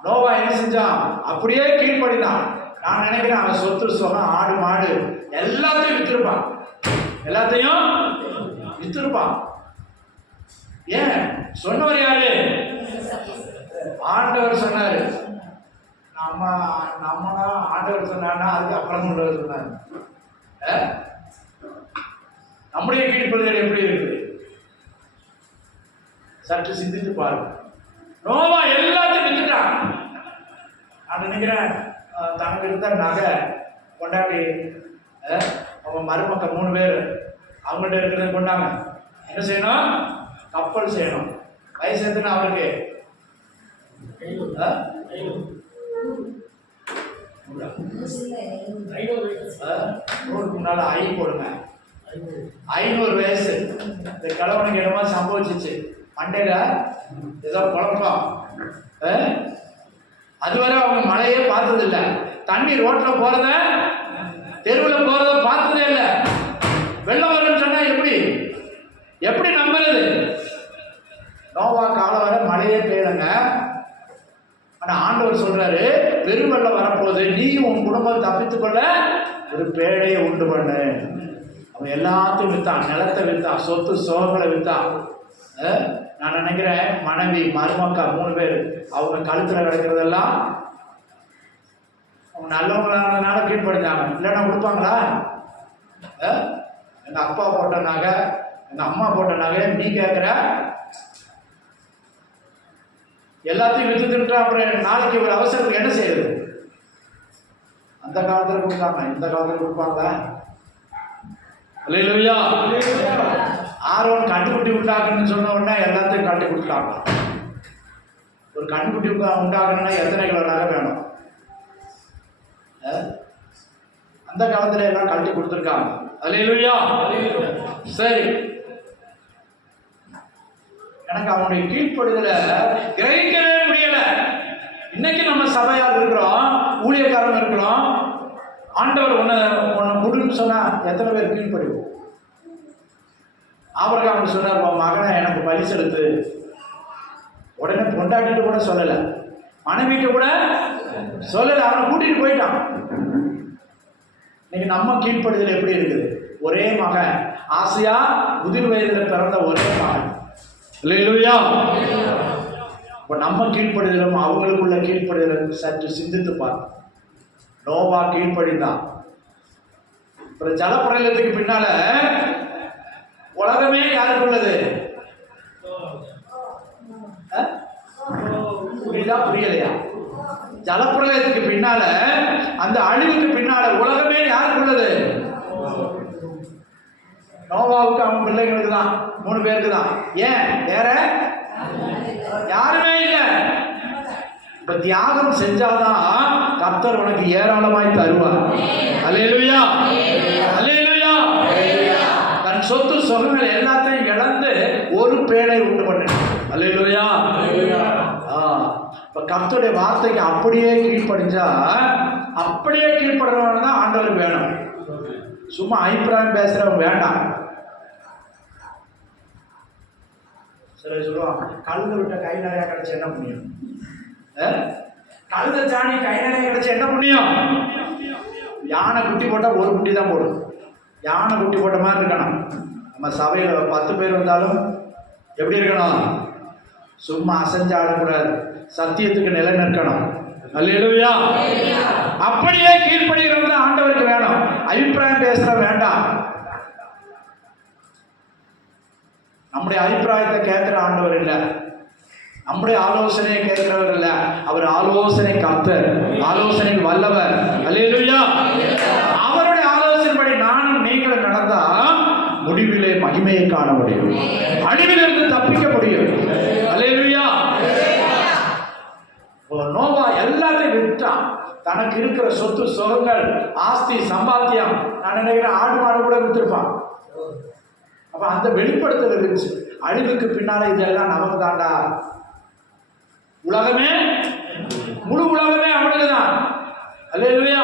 நோவா என்ன செஞ்சான்? அப்படியே கீழ்படினான். நான் நினைக்கிறேன் அவன் சொத்து சுகம் ஆடு மாடு எல்லாத்தையும் வித்திருப்பான், எல்லாத்தையும் வித்திருப்பான். ஏன் சொன்னவர் யாரு? ஆண்டவர் சொன்னாரு. நம்மனா ஆண்டவர் சொன்னார்னா அதுக்கு அப்புறம் சொன்னார். நம்முடைய கீழ்ப்படிதல் எப்படி இருக்குது சற்று சிந்தித்து பாருங்க. நோவா எல்லாத்தையும் வித்துட்டான். நான் நினைக்கிறேன் தனக்கு இருந்த நகை கொண்டாடி அவங்க மருமக்கள் 3 பேர் அவங்கள்ட்ட இருக்கிறத கொண்டாங்க. என்ன செய்யணும்? கப்பல் செய்யணும். வயசு எத்தனை அவருக்கு? 100 முன்னால 5 போடுங்க. 500 வயசு. இந்த கிழவனுக்கு இடமா சம்பவிச்சிச்சு. மண்டையில ஏதோ குழப்பம். அதுவரை அவங்க மழையே பார்த்தது இல்லை. தண்ணி ரோட்ல போறத தெருவில் போறத பார்த்ததே இல்லை. வெள்ளம் வரும்னு சொன்னா எப்படி நம்புறது? நோவா காலம் வரை மழையே பெய்யலைங்க. ஆனா ஆண்டவர் சொல்றாரு பெருவெள்ளம் வரப்போகுது, நீயும் உன் குடும்பம் தப்பித்துக் கொள்ள ஒரு பேழையை உண்டு பண்ணு. அவன் எல்லாத்தையும் வித்தான், நிலத்தை வித்தான், சொத்து சோகங்களை வித்தான். நான் நினைக்கிறேன் மனைவி மருமக்கா 3 பேர் அவங்க கழுத்துல கிடக்கிறதெல்லாம் அவங்க நல்லவங்களானதுனால கீழ்படிஞ்சாங்க. இல்லைன்னா கொடுப்பாங்களா? எங்க அப்பா போட்ட நகை, எங்க அம்மா போட்ட நகை நீ கேட்குற? எல்லாத்தையும் வித்துட்டு அப்புறம் நாளைக்கு ஒரு அவசரத்துக்கு என்ன செய்யுது? அந்த காலத்தில் கொடுத்தாங்க, இந்த காலத்தில் கொடுப்பாங்களா? அல்லேலூயா. ஆரோன் கண்டுக்குட்டி உண்டாக்குன்னு சொன்ன உடனே எல்லாத்தையும் கட்டி கொடுத்தாங்க. ஒரு கண்டுக்குட்டி உண்டாகணும்னா எத்தனை கிலோ நகை வேணும்? அந்த காலத்துல எல்லாம் கட்டி கொடுத்துருக்காங்க. அல்லேலூயா. சரி, எனக்கு அவனுடைய கீழ்ப்படுதல கிரகிக்கவே முடியல. இன்னைக்கு நம்ம சபையார் இருக்கிறோம், ஊழியக்காரங்க இருக்கிறோம். ஆண்டவர் உன்னை முடின்னு சொன்னா எத்தனை பேர் கீழ்ப்படுவோம்? ஆபிரகாம் சொன்னார், மகனை எனக்கு பலி செலுத்து. உடனே கொண்டாடிட்டு கூட சொல்லல, மனைவிட்டு கூட சொல்லல, அவனை கூட்டிட்டு போயிட்டான். இன்னைக்கு நம்ம கீழ்ப்படுதல் எப்படி இருக்குது? ஒரே மகன், ஆசையா முதிர் வயதுல பிறந்த ஒரே மகன். அல்லேலூயா. இப்போ நம்ம கீழ்ப்படுதலும் அவங்களுக்குள்ள கீழ்ப்படுதலும் சற்று சிந்தித்து பார். நோவா கீழ்ப்படிந்தான். அப்புறம் ஜலப்பிரளயத்துக்கு பின்னால உலகமே யாருக்குள்ளது? புரியுதா புரியலையா? ஜலப்பிரளயத்துக்கு பின்னால, அந்த அழிவுக்கு பின்னால உலகமே யாருக்குள்ளது? நோவாவுக்கு அவன் பிள்ளைங்களுக்கு தான், 3 பேருக்கு தான். ஏன் வேற யாருமே இல்லை. இப்ப தியாகம் செஞ்சாதான் கர்த்தர் உனக்கு ஏராளமாய் தருவார். அல்லேலூயா. அல்லேலூயா. தன் சொத்து சொகங்கள் எல்லாத்தையும் இழந்து ஒரு பேழை உண்டு பண்ண. அல்லேலூயா. இப்ப கர்த்தருடைய வார்த்தைக்கு அப்படியே கீழ்ப்படிஞ்சா, அப்படியே கீழ்ப்படுறவங்க தான் ஆண்டவருக்கு வேணும். சும்மா அபிப்பிராயம் பேசுறவங்க வேண்டாம். சரி சொல்லுவாங்க, கழுத விட்ட கை நிறைய கிடைச்ச என்ன புண்ணியம்? கழுத சாணி கை நிறைய கிடைச்ச என்ன புண்ணியம்? யானை குட்டி போட்டா ஒரு குட்டி தான் போடும். யானை குட்டி போட்ட மாதிரி இருக்கணும். நம்ம சபையில் 10 பேர் வந்தாலும் எப்படி இருக்கணும்? சும்மா அசைஞ்சு ஆடக்கூடாது, சத்தியத்துக்கு நிலை நிற்கணும். அல்லேலூயா. அப்படியே கீழ்ப்படுகிறது ஆண்டவருக்கு வேணும். அபிப்பிராயம் பேசுற வேண்டாம். நம்முடைய அபிப்பிராயத்தை கேட்கிற ஆண்டவர் இல்லை, நம்முடைய ஆலோசனையை கேட்கிறவர் இல்லை. அவர் ஆலோசனை கர்த்தர், ஆலோசனை வல்லவர். அல்லேலூயா. அவருடைய ஆலோசனைப்படி நானும் நீங்களும் நடந்தா முடிவிலே மகிமையை காண முடியும், அழிவிலிருந்து தப்பிக்க முடியும். அல்லேலூயா. நோவா எல்லாத்தையும் விட்டான். தனக்கு இருக்கிற சொத்து சுகங்கள், ஆஸ்தி, சம்பாத்தியம், நான் நினைக்கிறேன் ஆடு மாடு கூட விட்டுருப்பான். அப்ப அந்த வெளிப்படுத்தல் இருந்துச்சு. அழிவுக்கு பின்னால இதெல்லாம் நமக்கு தாண்டா. உலகமே, முழு உலகமே அவனுக்கு தான். அல்லேலூயா.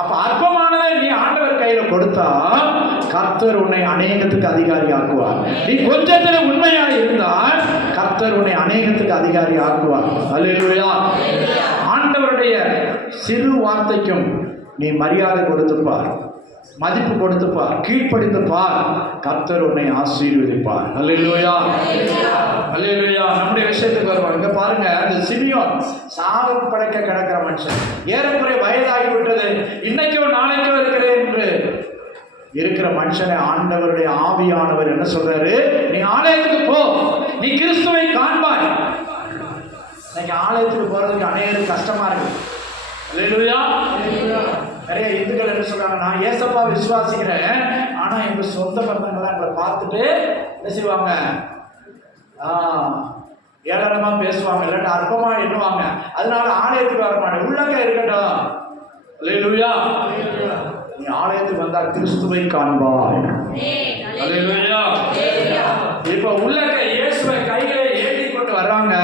அப்ப அற்பமானதை நீ ஆண்டவர் கையில கொடுத்தா கர்த்தர் உன்னை அநேகத்துக்கு அதிகாரி ஆக்குவார். நீ கொஞ்சத்துல உண்மையா இருந்தால் கர்த்தர் உன்னை அநேகத்துக்கு அதிகாரி ஆக்குவார். அல்லேலூயா. ஆண்டவருடைய சிறு வார்த்தைக்கும் நீ மரியாதை கொடுத்துப்பார், மதிப்பு கொடுத்துப்பார், கீழ்ப்படிந்துப்பார், கர்த்தர் உன்னை ஆசீர்வதிப்பார். அல்லேலூயா. அல்லேலூயா. நம்முடைய விஷயத்துக்கு வருவாங்க. இங்க பாருங்க, அந்த சிமியோன் சாகம் படைக்க கிடக்கிற மனுஷன், ஏறக்குறைய வயதாகிவிட்டது, இன்னைக்கோ நாளைக்கோ இருக்கிறேன் என்று இருக்கிற மனுஷனை ஆண்டவருடைய ஆவியானவர் என்ன சொல்றாரு? நீ ஆலயத்துக்கு போ, நீ கிறிஸ்துவை காண்பாய். இன்னைக்கு ஆலயத்துக்கு போறதுக்கு அநேகருக்கு கஷ்டமா இருக்கு. அல்லேலூயா. நிறைய இந்துக்கள் என்ன சொல்றாங்க, நான் ஏசப்பா விசுவாசிக்கிறேன், ஆனா எங்க சொந்த பந்தங்களை எங்களை பார்த்துட்டு என்ன செய்வாங்க, ஏளனமா பேசுவாங்க, இல்லாட்டி அற்பமா எண்ணுவாங்க, அதனால ஆலயத்துக்கு வர மாட்டேன். உள்ளங்க இருக்கட்டும். அல்லேலூயா. நீ ஆலயத்துக்கு வந்தா கிறிஸ்துவை காண்பாய். அல்லேலூயா. இப்ப உள்ளங்க இயேசுவை கைகளை ஏந்தி கொண்டு வர்றாங்க.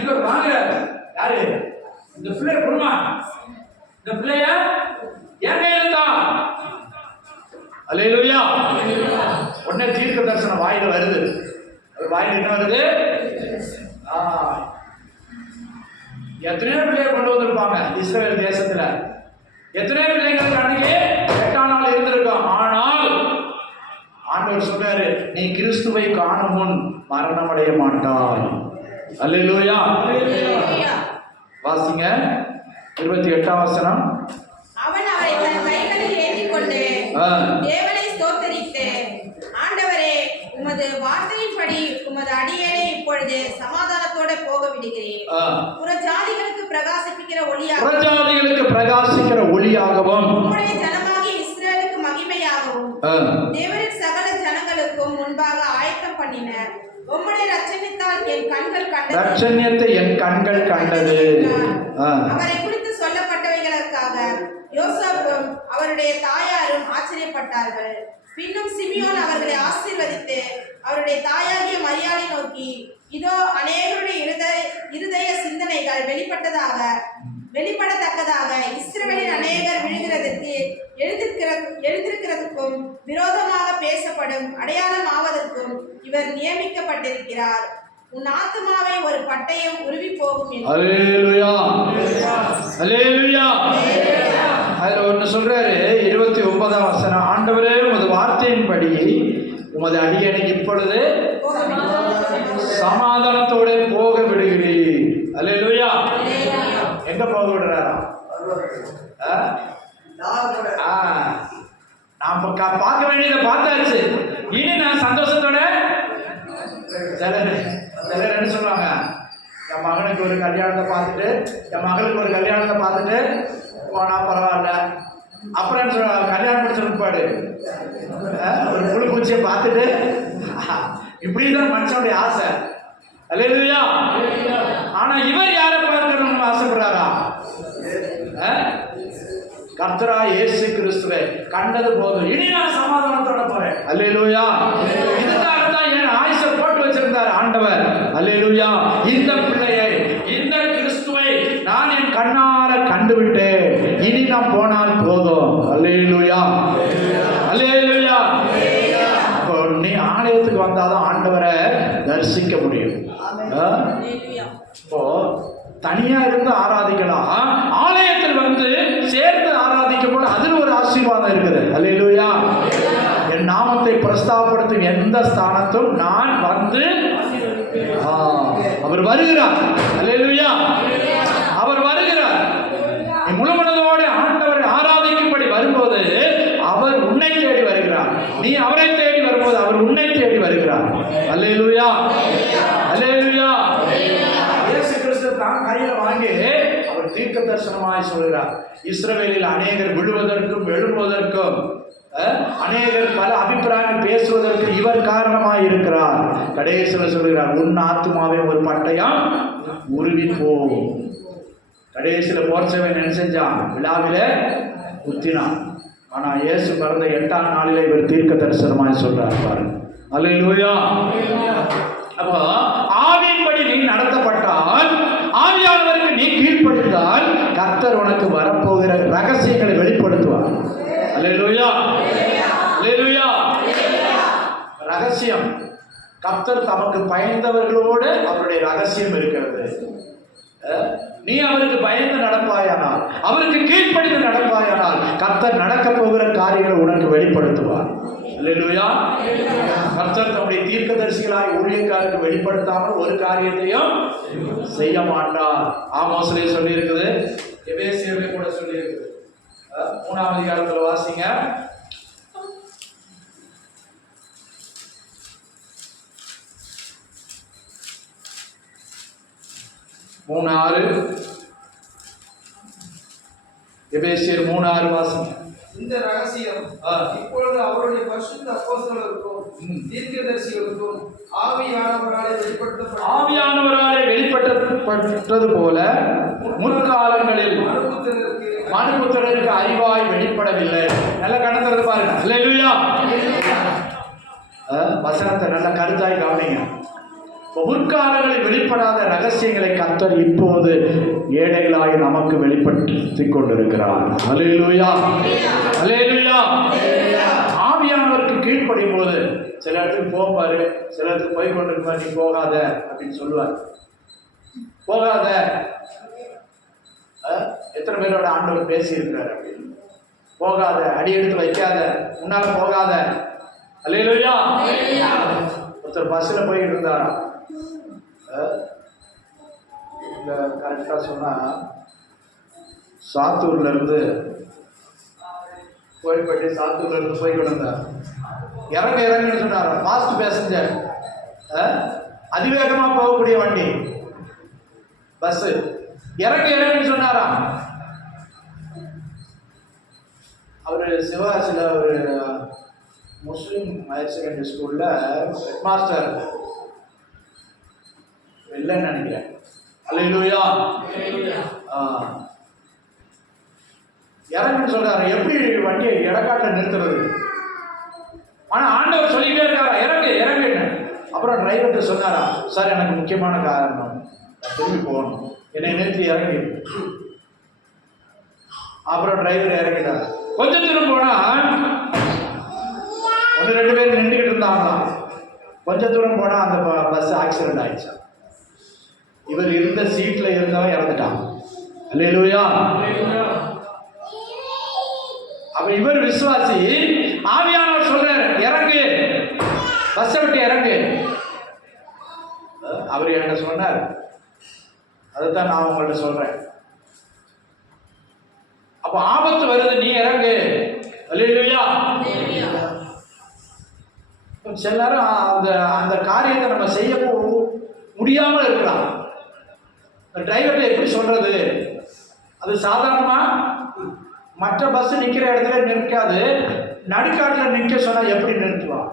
இவர் வாங்க, யாரு? இந்த பிள்ளை குடுமா, இந்த பிள்ளைய என் கையில தான். அல்லேலூயா. உடனே தீர்க்க தரிசனம் வாயில வருது. வாயில் என்ன வருது? எத்தனையோ பிள்ளைய கொண்டு வந்திருப்பாங்க இஸ்ரவேல் தேசத்துல. எத்தனையோ பிள்ளைங்களுக்கு அன்னைக்கு 8ஆம் நாள் இருந்திருக்கும். ஆனால் ஆண்டவர் சொல்றாரு, நீ கிறிஸ்துவை காணும் முன் மரணம் அடைய மாட்டாய். அல்லேலூயா. வாசிங்க 28ஆம் வசனம். அவன் அவரை தன் கைகளில் ஏந்திக் கொண்டு தேவனை ஸ்தோத்தரித்து, ஆண்டவரே, உமது வார்த்தையின்படி உமது அடியேனை இப்பொழுது சமாதானத்தோட போக விடுகிறேன். புறஜாதிகளுக்கு பிரகாசிக்கிற ஒளியாகவும் உம்முடைய ஜனமாகிய இஸ்ரவேலுக்கு மகிமையாகவும் தேவரின் சகல ஜனங்களுக்கும் முன்பாக ஆயத்தம் பண்ணின உம்முடைய ரட்சணியத்தை என் கண்கள் கண்டது. அவரை குறித்து சொல்லப்பட்டவைகளுக்காக யோசேப்பும் அவருடைய தாயாரும் ஆச்சரியப்பட்டார்கள். பின்னும் சிமியோன் அவர்களை ஆசீர்வதித்து அவருடைய தாயாகிய மரியாதை நோக்கி, இதோ அநேகருடைய இருதய சிந்தனைகள் வெளிப்படத்தக்கதாக இஸ்ரவேலின் அநேகர் விழுகிறதற்கு எழுந்திருக்கிறதுக்கும் விரோதமாக பேசப்படும் அடையாளம் ஆவதற்கும் இவர் நியமிக்கப்பட்டிருக்கிறார். உன் ஆத்துமாவை ஒரு பட்டயம் உருவி போகும். அல்லேலூயா. அல்லேலூயா. அதுல ஒன்னு சொல்றாரு 29ஆம் வசனம். ஆண்டவரே, உமது வார்த்தையின்படி உமது அடியேனை இப்பொழுது சமாதானத்தோட போக விடுகிறீர். அல்லேலூயா. எங்க போக விடுறாரா? நான் பார்க்க வேண்டியதை பார்த்தாச்சு, இனி நான் சந்தோஷத்தோட. சிலர் என்ன சொல்லுவாங்க, என் மகனுக்கு ஒரு கல்யாணத்தை பார்த்துட்டு, என் மகளுக்கு ஒரு கல்யாணத்தை பார்த்துட்டு போனா பரவாயில்ல. அப்புறம் என்ன சொல்லுவாங்க, கல்யாணம் முடிச்ச பிற்பாடு ஒரு புழு பூச்சியை பார்த்துட்டு, இப்படிதான் மனுஷனுடைய ஆசை. அல்லேலூயா. ஆனா இவர் யாரை பார்க்கணும்னு ஆசைப்படுறாரா? கர்த்தரா இயேசு கிறிஸ்துவை கண்டது போதும், இனி நான் சமாதானத்தோட போறேன். அல்லேலூயா. இதுக்காக தான் என் ஆயுசை போட்டு வச்சிருந்தார் ஆண்டவர். அல்லேலூயா. இந்த பிள்ளையை, இந்த கிறிஸ்துவை நான் என் கண்ணார கண்டுவிட்டேன், இனி நான் போனால் போதும். அல்லேலூயா. அல்லேலூயா. நீ ஆலயத்துக்கு வந்தாதான் ஆண்டவரை தரிசிக்க முடியும். இப்போ தனியா இருந்து ஆராதிக்கலாம், ஆலயத்தில் வந்து சேர்ந்து ஆராதிக்கும் போது அதில் ஒரு ஆசீர்வாதம் இருக்குது. அல்லேலூயா. என் நாமத்தை பிரஸ்தாபப்படுத்தும் எந்த ஸ்தானத்தும் நான் வந்து அவர் வருகிறார். அல்லேலூயா. அவர் வருகிறார். நீ முழுமனதோடு ஆண்டவரை ஆராதிக்கும்படி வரும்போது அவர் உன்னை தேடி வருகிறார். நீ அவரை தேடி வரும்போது அவர் உன்னை தேடி வருகிறார். அல்லேலூயா. அல்லேலூயா. இயேசு கிறிஸ்து தான் கையில வாங்கி அவர் தீர்க்க தரிசனமாய் சொல்கிறார், இஸ்ரவேலில் அநேகர் விழுவதற்கும் எழும்புவதற்கும் அநேகர் பல அபிப்பிராயம் பேசுவதற்கு இவர் காரணமாய் இருக்கிறார். கடைசியில் சொல்கிறார், உன் ஆத்துமாவை ஒரு பட்டயம் உருவி போ. கடைசியில் போர்ச்சவன் என்ன செஞ்சான்? விழாவில குத்தினான். ஆனா இயேசு பிறந்த 8ஆம் நாளிலே இவர் தீர்க்க தரிசனமாய் சொல்றார் பாருங்க. அல்லேலூயா. அப்போ ஆவியின்படி நீ நடத்தப்பட்டால், ஆவியானவருக்கு நீ கீழ்ப்படிந்தால், கர்த்தர் உனக்கு வரப்போகிற ரகசியங்களை வெளிப்படுத்துவார். அல்லேலூயா, அல்லேலூயா. ரகசியம், கர்த்தர் தமக்கு பயந்தவர்களோடு அவருடைய ரகசியம் இருக்கிறது. நீ அவருக்கு பயந்து நடப்பாயானால், அவருக்கு கீழ்ப்படிந்து நடப்பாயானால், கர்த்தர் நடக்க போகிற காரியங்களை உனக்கு வெளிப்படுத்துவார். அல்லேலூயா. கர்த்தர் தம்முடைய தீர்க்கதரிசிகளாய் ஊழியக்காரருக்கு வெளிப்படுத்தாமல் ஒரு காரியத்தையும் செய்ய மாட்டார். ஆமோஸ்லே சொல்லி இருக்குது, எபேசியர்ல கூட சொல்லி இருக்குது. 3ஆம் அதிகாரத்துல வாசிங்க. எபேசியர் 3:6 வாசிங்க. இந்த ரகசியம் இப்பொழுது அவருடைய பரிசுத்த அப்போஸ்தலருக்கும் தீர்க்கதரிசிகளுக்கும் ஆவியானவராலே வெளிப்பட்டது போல முற்காலங்களில் மனுபுத்திரருக்கு அறிவாய் வெளிப்படவில்லை. நல்ல கணக்கு பாருங்க. அல்லேலூயா. வசனத்தை நல்ல கருத்தாய் கவனிங்க. முற்காலங்களில் வெளிப்படாத ரகசியங்களை கர்த்தர் இப்போது ஏழைகளாய் நமக்கு வெளிப்படுத்திக் கொண்டிருக்கிறார். அல்லேலூயா, அல்லேலூயா. ஆவியானவருக்கு கீழ்ப்படியும் போது சில இடத்துக்கு போவாரு, சில இடத்துக்கு போய் கொண்டிருப்பார். நீ போகாத அப்படின்னு சொல்லுவார். போகாத. எத்தனை பேரோட ஆண்டவர் பேசி இருக்கிறார் அப்படின்னு. போகாத, அடி எடுத்து வைக்காத, முன்னால போகாத. அல்லேலூயா. ஒருத்தர் பஸ்ல போயிட்டு இருந்தாரா, கரெக்டா சொன்னா சாத்தூர்ல இருந்து கோயில்பட்டி, சாத்தூர்ல இருந்து போய் கொண்டார். இறங்குன்னு சொன்னாரா. ஃபாஸ்ட் பேசஞ்சர், அதிவேகமா போகக்கூடிய வண்டி பஸ். இறங்குன்னு சொன்னாரா. அவரு சிவகாசியில் ஒரு முஸ்லீம் ஹையர் செகண்டரி ஸ்கூல்ல ஹெட் மாஸ்டர் இல்லைன்னு நினைக்கிறேன். அல்லேலூயா. இறங்குன்னு சொல்றாரு. எப்படி வண்டியை இடக்காட்டில் நிறுத்துறது? ஆனா ஆண்டவர் சொல்லிட்டே இருக்காரா, இறங்கு இறங்குன்னு. அப்புறம் டிரைவர்கிட்ட சொன்னாரா, சார் எனக்கு முக்கியமான காரணம், திரும்பி போகணும், என்னை நிறுத்தி இறங்கி. அப்புறம் டிரைவர் இறங்கிட்டார். கொஞ்சம் தூரம் போனா 1-2 பேர் நின்றுக்கிட்டு இருந்தாங்க. கொஞ்சம் தூரம் போனா அந்த பஸ் ஆக்சிடென்ட் ஆயிடுச்சு. இவர் இருந்த சீட்ல இருந்தவன் இறந்துட்டான். அல்லேலூயா. அப்ப இவர் விசுவாசி. ஆவியானவர் சொல்றாரு, இறங்கு, பஸ்ஸை விட்டு இறங்கு. அவர் என்கிட்ட சொன்னார். அதைத்தான் நான் உங்கள்ட்ட சொல்றேன். அப்ப ஆபத்து வருது, நீ இறங்கு. அல்லேலூயா. சில நேரம் அந்த காரியத்தை நம்ம செய்ய முடியாமல் இருக்கலாம். டிரைவர்கிட்ட எப்படி சொல்றது? அது சாதாரணமா மற்ற பஸ் நிக்கிற இடத்துல நிற்காது, நடுக்காட்டில் நிற்க சொன்னா எப்படி நிறுத்துவான்?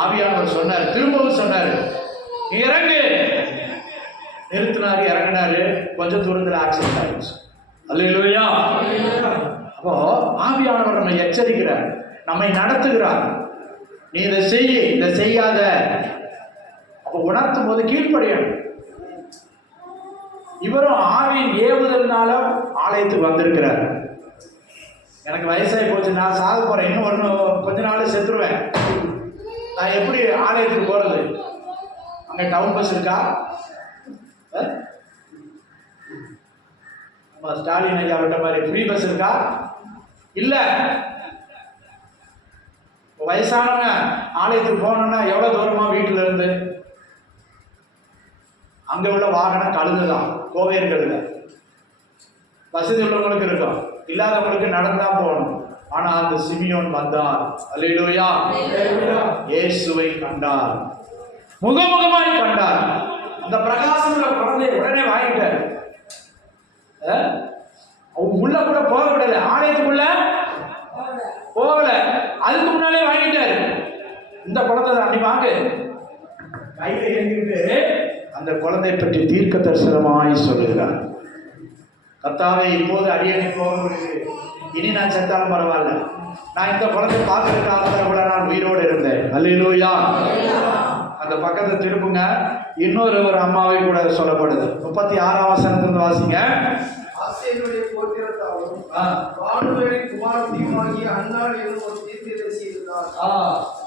ஆவியானவர் சொன்னார், திரும்பவும் சொன்னாரு, நீ இறங்கு. நிறுத்தினாரு, இறங்கினாரு. கொஞ்சம் தூரத்தில் ஆக்சிடென்ட் ஆயிடுச்சு. அல்லேலூயா. அப்போ ஆவியானவர் நம்மை எச்சரிக்கிறார், நம்மை நடத்துகிறார். நீ இதை செய், இதை செய்யாத. அப்போ உணர்த்தும் போது கீழ்ப்படியணும். இவரும் ஆவியின் ஏவுதல்னால ஆலயத்துக்கு வந்திருக்கிறார். எனக்கு வயசாகி போச்சு, நான் சாக போறேன், இன்னும் கொஞ்ச நாள் செத்துருவேன், நான் எப்படி ஆலயத்துக்கு போறது? அங்க டவுன் பஸ் இருக்கா? ஸ்டாலின் ஐயா விட்ட மாதிரி ஃப்ரீ பஸ் இருக்கா? இல்ல. வயசானவங்க ஆலயத்துக்கு போகணும்னா எவ்வளவு தூரமா வீட்டுல இருந்து? அங்க உள்ள வாகனம் கழுதுதான், கோவேர் கழுத. வசதி உள்ளவங்களுக்கு இருக்கும், இல்லாதவங்களுக்கு நடந்தான் போகணும். ஆனா அந்த சிமியோன் வந்தார். அல்லேலூயா. இயேசுவை கண்டார், முகமுகமாய் கண்டார். அந்த பிரகாசமுள்ள குழந்தையை உடனே வாங்கிட்டார். உள்ள கூட போக விடல, ஆலயத்துக்குள்ள போகல, அதுக்கு முன்னாலே வாங்கிட்டாரு. இந்த குழந்தை தான், நீ வாங்க. கையில ஏங்கிட்டு அந்த குழந்தை பற்றி தீர்க்க தரிசனமாய் சொல்லுகிறார். கர்த்தாவே, இப்போது அடியனை போக முடியுது, இனி நான் செத்தாலும் பரவாயில்ல, நான் இந்த குழந்தை பார்க்கறதுக்காக கூட நான் உயிரோடு இருந்தேன். அல்லேலூயா. அந்த பக்கத்தை திருப்புங்க. இன்னொரு ஒரு அம்மாவை கூட சொல்லப்படுது. 36ஆம் வசனத்திலிருந்து வாசிங்க. ஆசேருடைய கோத்திரத்தாலும் வானுவேலின் குமாரத்தியுமாகிய அன்னாள் என்னும் ஒரு தீர்க்கதரிசி இருந்தார்.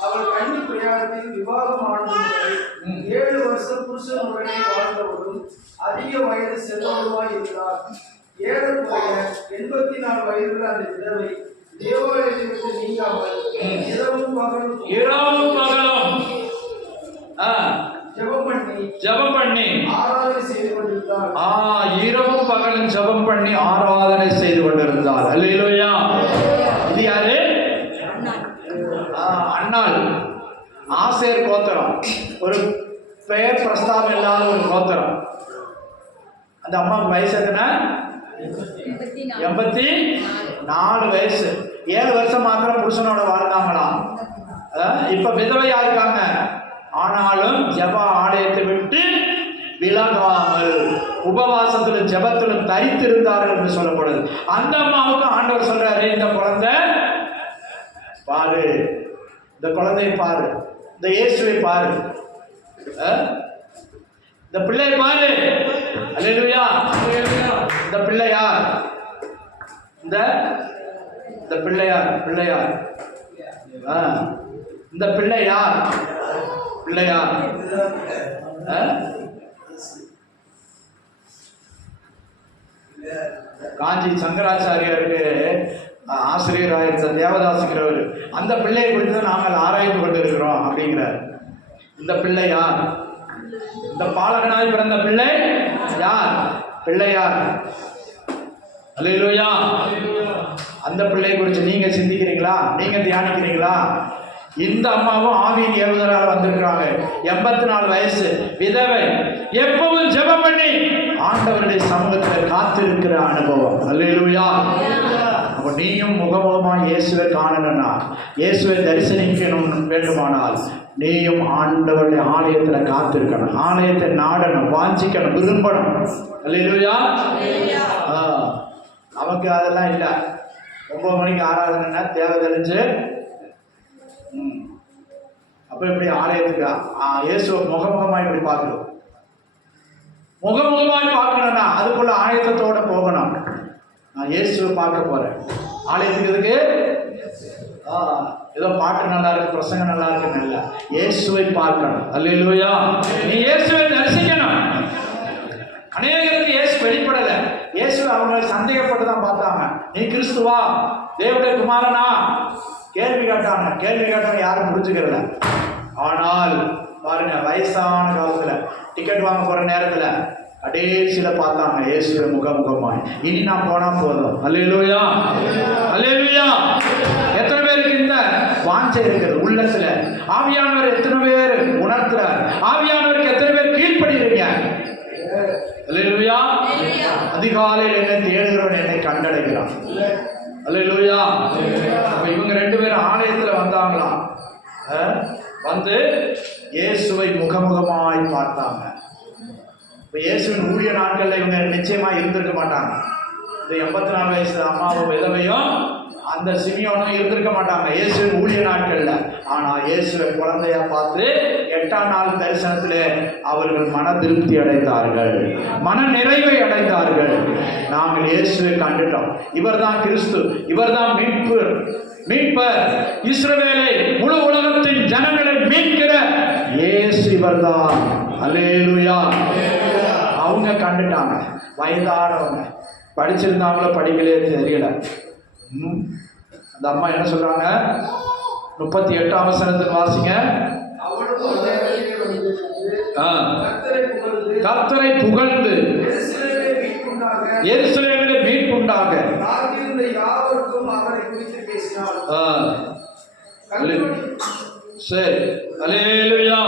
அவள் கன்னி பிரயாணத்தில் விவாகம் ஆனதுவரை 7 வருஷம் புருஷனுடனே வாழ்ந்தவரும் அதிக வயது செல்வருமாய் இருந்தார். ஏறக்குறைய 84 வயதுள்ள அந்த விதவை தேவாலயத்தை விட்டு நீங்காமல் இரவும் பகலும் ஜெபம் பண்ணி ஆராதனை செய்து கொண்டிருந்தார். இரவும் பகலும் ஜெபம் பண்ணி ஆராதனை செய்து கொண்டிருந்தார். அல்லேலூயா. இது யாரு? அன்னாள். ஆசேர் கோத்திரம், ஒரு பெயர் பிரஸ்தாபம் இல்லாத ஒரு கோத்திரம். அந்த அம்மாவுக்கு வயசு எத்தனை? 84 வயசு. 7 வருஷம் மாத்திரம் புருஷனோட வாழ்ந்தாங்களாம். இப்ப விதவையா இருக்காங்க. ஆனாலும் ஜெப ஆலயத்தை விட்டு விலகாமல் உபவாசத்திலும் ஜெபத்திலும் தரித்திருந்தார்கள் என்று சொல்லப்படுது. அந்த அம்மாவுக்கு ஆண்டவர் சொல்றாரு, இந்த குழந்தை பாரு, இந்த குழந்தையை பாரு, இந்த இயேசுவை பாரு, இந்த பிள்ளை பாரு. அல்லேலூயா. இந்த பிள்ளையார், இந்த பிள்ளையார் பிள்ளையார் இந்த பிள்ளையார் பிள்ளையார் காஞ்சி சங்கராச்சாரியாருக்கு ஆசிரியராக இருந்த தேவதாசுங்கிறவர் அந்த பிள்ளையை குறித்து நாங்கள் ஆராய்ந்து கொண்டிருக்கிறோம் அப்படிங்கிறார். இந்த பிள்ளை யார்? இந்த பாலகனாய் பிறந்த பிள்ளை யார்? பிள்ளையார். அல்லேலூயா. அந்த பிள்ளையை குறித்து நீங்க சிந்திக்கிறீங்களா? நீங்க தியானிக்கிறீங்களா? இந்த அம்மாவும் ஆவியின் ஏவுதலால் வந்திருக்கிறாங்க. 84 வயசு, விதவை, எப்பவும் ஜெபம் பண்ணி ஆண்டவருடைய சமூகத்தில் காத்திருக்கிற அனுபவம். அல்லேலூயா. அப்ப நீயும் முகமுகமா இயேசுவை காணணும்னா, இயேசுவை தரிசனிக்கணும் வேண்டுமானால் நீயும் ஆண்டவருடைய ஆலயத்துல காத்திருக்கணும், ஆலயத்தை நாடணும், வாஞ்சிக்கணும், விரும்பணும். அல்லேலூயா. நமக்கு அதெல்லாம் இல்லை. 9 மணிக்கு ஆராதனைன்னா தேவை தெரிஞ்சு அப்ப இப்படி ஆலயத்துக்கு இயேசுவை முகமுகமாய் இப்படி பார்க்கணும். முகமுகமாய் பார்க்கணும்னா அதுக்குள்ள ஆயத்தத்தோட போகணும். நான் இயேசுவை பார்க்க போறேன். ஆலயத்துக்கு இதுக்கு ஏதோ பாட்டு நல்லா இருக்கு, பிரசங்கம் நல்லா இருக்குன்னு இல்லை, இயேசுவை பார்க்கணும். அல்லேலூயா. நீ இயேசுவை தரிசிக்கணும். அநேகருக்கு இயேசு வெளிப்படலை. இயேசு அவங்க சந்தேகப்பட்டு தான் பார்த்தாங்க. நீ கிறிஸ்துவா, தேவனுடைய குமாரனா கேள்வி கேட்டாங்க. கேள்வி கேட்டவங்க யாரும் புரிஞ்சுக்கிறல. ஆனால் பாருங்க, வயசான காலத்துல டிக்கெட் வாங்க போற நேரத்துல கடைசியில பார்த்தாங்க இயேசுவை முகமுகமாய். இனி நான் போனா போதும். அல்லேலூயா. அல்லேலூயா. எத்தனை பேருக்கு இந்த வாஞ்சை இருக்கிறது உள்ளத்துல? ஆவியானவர் எத்தனை பேர் உணர்த்துறார்? ஆவியானவருக்கு எத்தனை பேர் கீழ்ப்படுகிறீங்க? அல்லேலூயா. அதிகாலையில் என்னை தேடுகிறவன் என்னை கண்டடைகிறான். அல்லேலூயா. அப்ப இவங்க 2 பேரும் ஆலயத்துல வந்தாங்களாம். வந்து இயேசுவை முகமுகமாய் பார்த்தாங்க. இப்ப இயேசுவின் ஊழிய நாட்கள்ல இவங்க நிச்சயமா இருந்திருக்க மாட்டாங்க. இந்த 84 வயசு அம்மாவும் விதவையும் அந்த சிமியோனும் இருந்திருக்க மாட்டாங்க இயேசுவின் ஊழிய நாட்கள்ல. ஆனா இயேசுவை குழந்தையா பார்த்து 8ஆம் நாள் தரிசனத்திலே அவர்கள் மன திருப்தி அடைந்தார்கள், மன நிறைவை அடைந்தார்கள். நாங்கள் இயேசுவை கண்டுட்டோம். இவர்தான் கிறிஸ்து, இவர்தான் மீட்பர், இஸ்ரவேலை, முழு உலகத்தின் ஜனங்களை மீட்கிற இயேசு இவர்தான். அல்லேலூயா. அவங்க கண்டுட்டாங்க. வயதானவங்க, படிச்சிருந்தாங்களோ படிக்கலே தெரியல. அந்த அம்மா என்ன சொல்றாங்க? 38ஆம் வசனத்தில் வாசிங்க. கர்த்தரை புகழ்ந்து எருசலேமிலே மீட்புண்டாக சரி. அல்லேலூயா.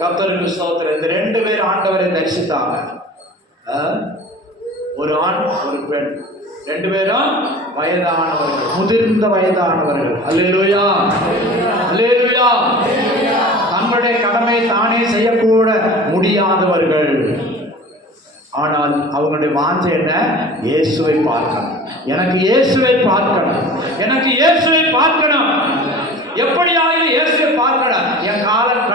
கர்த்தருக்கு ஸ்தோத்திரம். இந்த 2 பேர் ஆண்டவரை தரிசித்தாங்க. ஒரு ஆண் ஒரு பெண், 2 பேரும் வயதானவர்கள், முதிர்ந்த வயதானவர்கள். அல்லேலூயா. அல்லேலூயா. தங்களுடைய கடமை தானே செய்யக்கூட முடியாதவர்கள். ஆனால் அவங்களுடைய வாஞ்சை என்ன? இயேசுவை பார்க்கணும். எனக்கு இயேசுவை பார்க்கணும், எனக்கு இயேசுவை பார்க்கணும். எப்படியாவது இயேசுவை பார்க்கணும். என் காலம்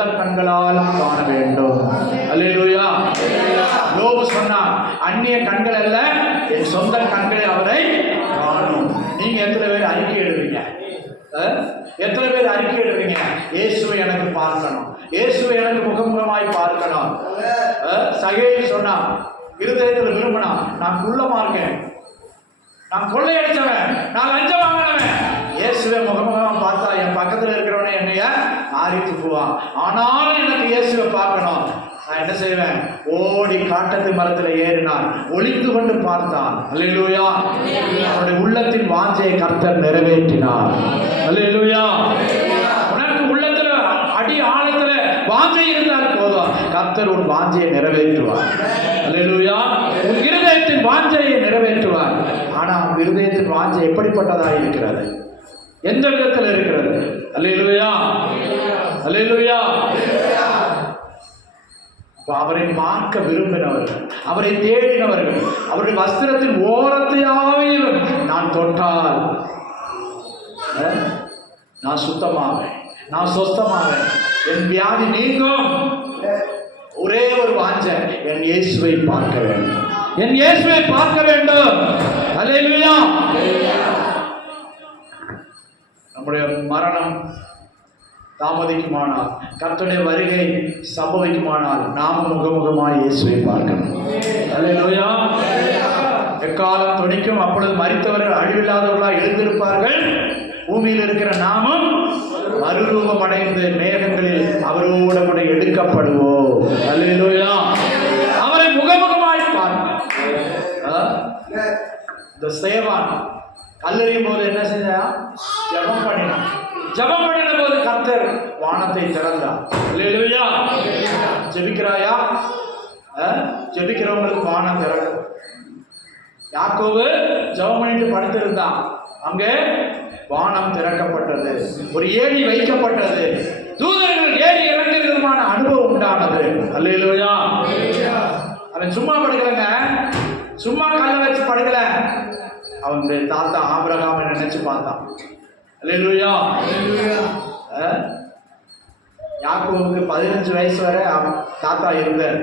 சொந்த கண்களால் காண வேண்டும். அல்லேலூயா. யோபு சொன்னான், அந்நிய கண்கள் அல்ல, என் சொந்த கண்களை அவரை காணும். நீங்க எத்தனை பேர் அறிக்கை எழுதுறீங்க? எத்தனை பேர் அறிக்கை எழுதுறீங்க? இயேசுவை எனக்கு பார்க்கணும், இயேசுவை எனக்கு முகமுகமாய் பார்க்கணும். சகேயு சொன்னான், இருதயத்தில் விரும்பினா, நான் குள்ளமா இருக்கேன், நான் கொள்ளையடிச்சவன், நான் லஞ்சம் வாங்கினவன், இயேசுவை முகமுகமா பார்த்தா என் பக்கத்தில் இருக்கிறவனே என்னைய ஆறி துப்புவான். ஆனாலும் எனக்கு இயேசுவை பார்க்கணும். நான் என்ன செய்வேன்? ஓடி காட்டத்து மரத்தில் ஏறினான், ஒளிந்து கொண்டு பார்த்தான். அல்லேலூயா. அவனுடைய உள்ளத்தின் வாஞ்சையை கர்த்தர் நிறைவேற்றினார். அல்லேலூயா. உனக்கு உள்ளத்துல அடி ஆழத்துல வாஞ்சை இருந்தால் போதும், கர்த்தர் உன் வாஞ்சையை நிறைவேற்றுவார். அல்லேலூயா. உன் இருதயத்தின் வாஞ்சையை நிறைவேற்றுவார். ஆனா உன் இருதயத்தின் வாஞ்சை எப்படிப்பட்டதாக இருக்கிறது? எந்த விதத்தில் இருக்கிறது? அல்லேலூயா. அல்லேலூயா. அவரை பார்க்க விரும்பினவர்கள், அவரை தேடினவர்கள், அவருடைய வஸ்திரத்தின் ஓரத்தையாவது நான் தொட்டால் நான் சுத்தமாவேன், நான் சொஸ்தமாவேன், என் வியாதி நீங்கும். ஒரே ஒரு வாஞ்சை, என் இயேசுவை பார்க்க வேண்டும், என் இயேசுவை பார்க்க வேண்டும். அல்லேலூயா. நம்முடைய மரணம் தாமதிக்குமானால், கர்த்தருடைய வருகை சம்பவிக்குமானால், நாம் முகமுகமாய் இயேசுவை பார்க்கணும். அல்லேலூயா. எக்காலம் துணிக்கும், அப்பொழுது மரித்தவர்கள் அழிவில்லாதவர்களாக எழுந்திருப்பார்கள். பூமியில் இருக்கிற நாமும் மறுரூபம் அடைந்து மேகங்களில் அவரோடு கூட எடுக்கப்படுவோம். அல்லேலூயா. அவரை முகமுகமாய் பார்க்க. இந்த சேவான் கல்லறியும் போது என்ன செஞ்சா? ஜெபம் பண்ணினான். ஜெபம் பண்ணின போது கர்த்தர் வானத்தை திறந்தார். அல்லேலூயா. ஜெபிக்கிறாயா? ஜெபிக்கிறவங்களுக்கு வானம் திறக்கும். யாக்கோபு ஜெபம் பண்ணிட்டு படுத்திருந்தான், அங்கே வானம் திறக்கப்பட்டது, ஒரு ஏணி வைக்கப்பட்டது, தூதர்கள் ஏறி இறங்குறதுமான அனுபவம் உண்டானது. அல்லேலூயா. அவன் சும்மா படுக்கலங்க, சும்மா கால வச்சு படுக்கல, அவன் தாத்தா ஆபிரகாமை நினைச்சு பார்த்தான். அல்லேலூயா. யாக்கோபுக்கு 15 வயசு வரை தாத்தா இருந்தார்.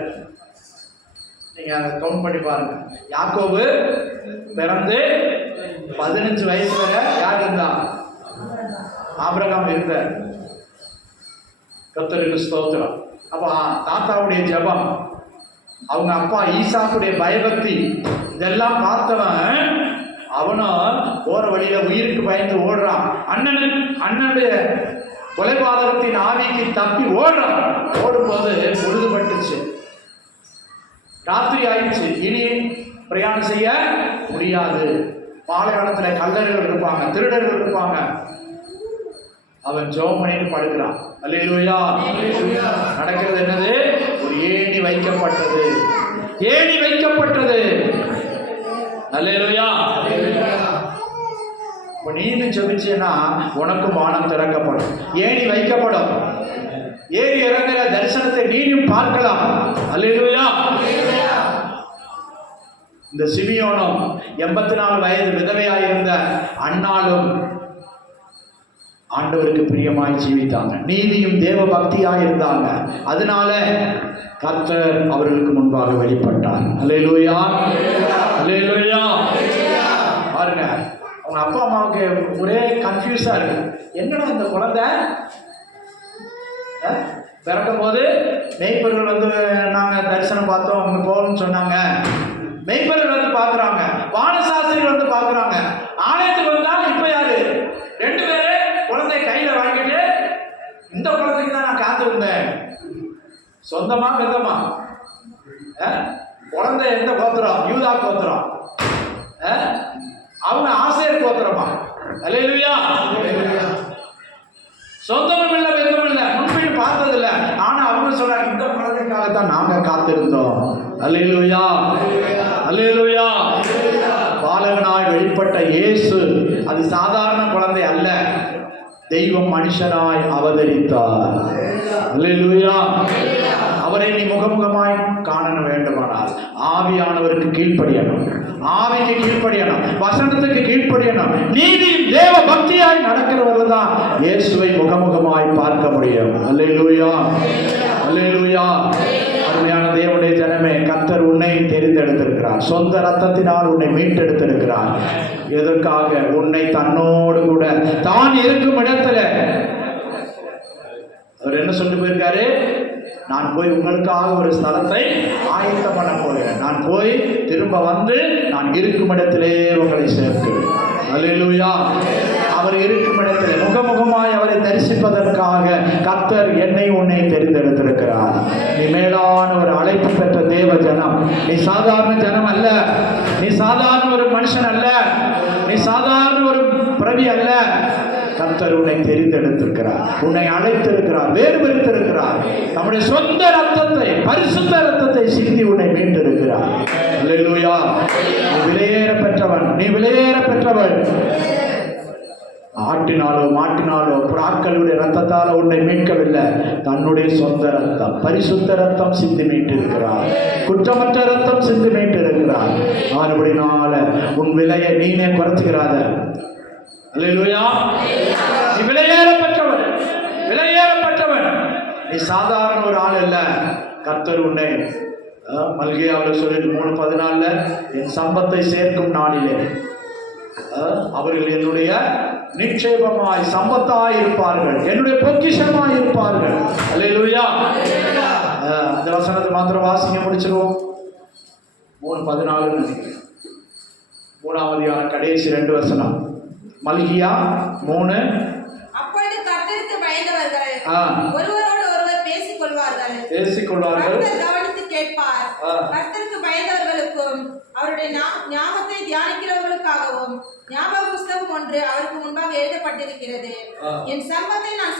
நீங்க அதை கவுண்ட் பண்ணி பாருங்க. யாக்கோபு பிறந்து 15 வயசு வரை யார் இருந்தா? ஆபிரகாம் இருந்தார். கர்த்தருக்கு ஸ்தோத்திரம். அப்ப தாத்தாவுடைய ஜெபம், அவங்க அப்பா ஈசாக்குடைய பயபக்தி, இதெல்லாம் பார்த்தவன் அவனும் போற வழியில உயிருக்கு பயந்து ஓடுறான். அண்ணனுடைய கொலைபாதகத்தின் ஆவிக்கு தப்பி ஓடுறான். ஓடும்போது பொழுதுபட்டுச்சு, ராத்திரி ஆயிடுச்சு, இனி பிரயாணம் செய்ய முடியாது. பாலைவனத்துல கல்லர்கள் இருப்பாங்க, திருடர்கள் இருப்பாங்க. அவன் ஜெபம் பண்ணிட்டு படுக்கிறான். அல்லேலூயா. நடக்கிறது என்னது? ஒரு ஏணி வைக்கப்பட்டது, ஏணி வைக்கப்பட்டது. அல்லேலூயா. இப்ப நீனும் ஜெபிச்சேன்னா உனக்கு வானம் திறக்கப்படும், ஏணி வைக்கப்படும், ஏறி இறங்குற தரிசனத்தை நீயும் பார்க்கலாம். அல்லேலூயா. இந்த சிமியோனும் 84 வயது விதவையாயிருந்த அன்னாலும் ஆண்டவருக்கு பிரியமாய் ஜீவித்தாங்க, நீதியும் தேவ பக்தியாய் இருந்தாங்க. அதனால கர்த்தர் அவர்களுக்கு முன்பாக வெளிப்பட்டார். அல்லேலூயா. அல்லேலூயா. பாருங்க, அவங்க அப்பா அம்மாவுக்கு ஒரே கன்ஃபியூஸா இருக்கு. என்னடா இந்த குழந்தை பிறக்கும் போது மெய்ப்பர்கள் வந்து நாங்க தரிசனம் பார்த்தோம், அவங்க போகணும்னு சொன்னாங்க. மெய்ப்பர்கள் வந்து பாக்குறாங்க, வானசாஸ்திரிகள் வந்து பாக்குறாங்க. ஆலயத்துக்கு வந்தாலும் இப்ப யாரு? 2 பேரு குழந்தை கையில வாங்கிட்டு, இந்த குழந்தைக்கு தான் நான் காத்திருந்தேன். சொந்தமா பெத்தமா? குழந்தை எந்த கோத்திரம்? யூதா கோத்திரம். அவங்க ஆசேர் கோத்திரமா? அல்லேலூயா. சொந்தமும் இல்லை, பெத்தமும் இல்லை, முன்பின் பார்த்தது இல்லை. ஆனா அவங்க சொல்றாங்க, இந்த குழந்தைக்காகத்தான் நாங்க காத்திருந்தோம். அல்லேலூயா. அல்லேலூயா. பாலகனாய் வெளிப்பட்ட இயேசு அது சாதாரண குழந்தை அல்ல, தெய்வம் மனுஷனாய் அவதரித்தார். அல்லேலூயா. அவர் அவரை நீ முகமுகமாய் காண வேண்டுமானால் ஆவியானவருக்கு கீழ்ப்படியணும், ஆவிக்கு கீழ்ப்படியணும், வசனத்துக்கு கீழ்ப்படியணும். நீதி தேவ பக்தியாய் நடக்கிறவர்கள் தான் இயேசுவை முகமுகமாய் பார்க்க முடியும். அல்லேலூயா, அல்லேலூயா. அருமையான தேவனுடைய ஜனமே, கர்த்தர் உன்னை தெரிந்தெடுத்திருக்கிறார். சொந்த ரத்தத்தினால் உன்னை மீட்டெடுத்திருக்கிறார். எதற்காக? உன்னை தன்னோடு கூட தான் இருக்கும் இடத்துல அவர் என்ன சொல்லி போயிருக்காரு? நான் போய் உங்களுக்காக ஒரு ஸ்தலத்தை ஆயத்தம் பண்ண போகிறேன். நான் போய் திரும்ப வந்து நான் இருக்கும் இடத்திலே உங்களை சேர்க்கிறேன். அல்லேலூயா. அவர் இருக்கும் இடத்திலே முகமுகமாய் அவரை தரிசிப்பதற்காக கர்த்தர் என்னை உன்னை தெரிந்தெடுத்திருக்கிறார். நீ மேலான ஒரு அழைப்பு பெற்ற தேவ ஜனம். நீ சாதாரண ஜனம் அல்ல, நீ சாதாரண ஒரு மனுஷன் அல்ல, நீ சாதாரண ஒரு பிரவி அல்ல. கர்த்தர் உன்னை தெரிந்தெடுத்திருக்கிறார், உன்னை அழைத்திருக்கிறார், வேறு பிரித்திருக்கிறார். நம்முடைய சொந்த ரத்தத்தை, பரிசுத்த ரத்தத்தை சிந்தி உன்னை மீட்டிருக்கிறார். அல்லேலூயா. நீ விலையேற பெற்றவன், நீ விலையேற பெற்றவன். ஆட்டினாலோ மாட்டினாலோ புறாக்களுடைய ரத்தத்தால உன்னை மீட்கவில்லை. தன்னுடைய சொந்த ரத்தம், பரிசுத்த ரத்தம் சிந்தி மீட்டிருக்கிறார். குற்றமற்ற ரத்தம் சிந்தி மீட்டிருக்கிறார். ஆறுபடினால உன் விலையை நீனே குறைச்சுக்கிறாத. அல்லேலூயா. நீ விலையேற பெற்றவன், விலையேற பெற்றவன். நீ சாதாரண ஒரு ஆள் இல்ல. கர்த்தர் உன்னை மல்கியாவில் சொல்லிட்டு 3:14 என் சம்பத்தை சேர்க்கும் நாளிலே அவர்கள் என்னுடைய நிச்சயமாய் சம்பத்தாய் இருப்பார்கள், என்னுடைய பொக்கிஷமாய் இருப்பார்கள். அல்லேலூயா. அந்த வசனத்தை மாத்திரம் வாசிங்க, முடிச்சிருவோம். 3:14 நினைக்கிறேன். 3வது கடைசி 2 வசனம். மல்கியா 3. அப்பொழுது கர்த்தருக்கு பயந்தவர்கள் ஒருவரோடு ஒருவர் பேசிக் கொள்வார்கள். கர்த்தர் கவனித்து கேட்பார். கர்த்தருக்கு பயந்தவர்களுக்கும் அவருடைய ஞாபகத்தை தியானிக்கிறவர்களுக்காகவும் ஞாபக புஸ்தகம் ஒன்று அவருக்கு முன்பாக எழுதப்பட்டிருக்கிறது. என் சம்பத்தை நான்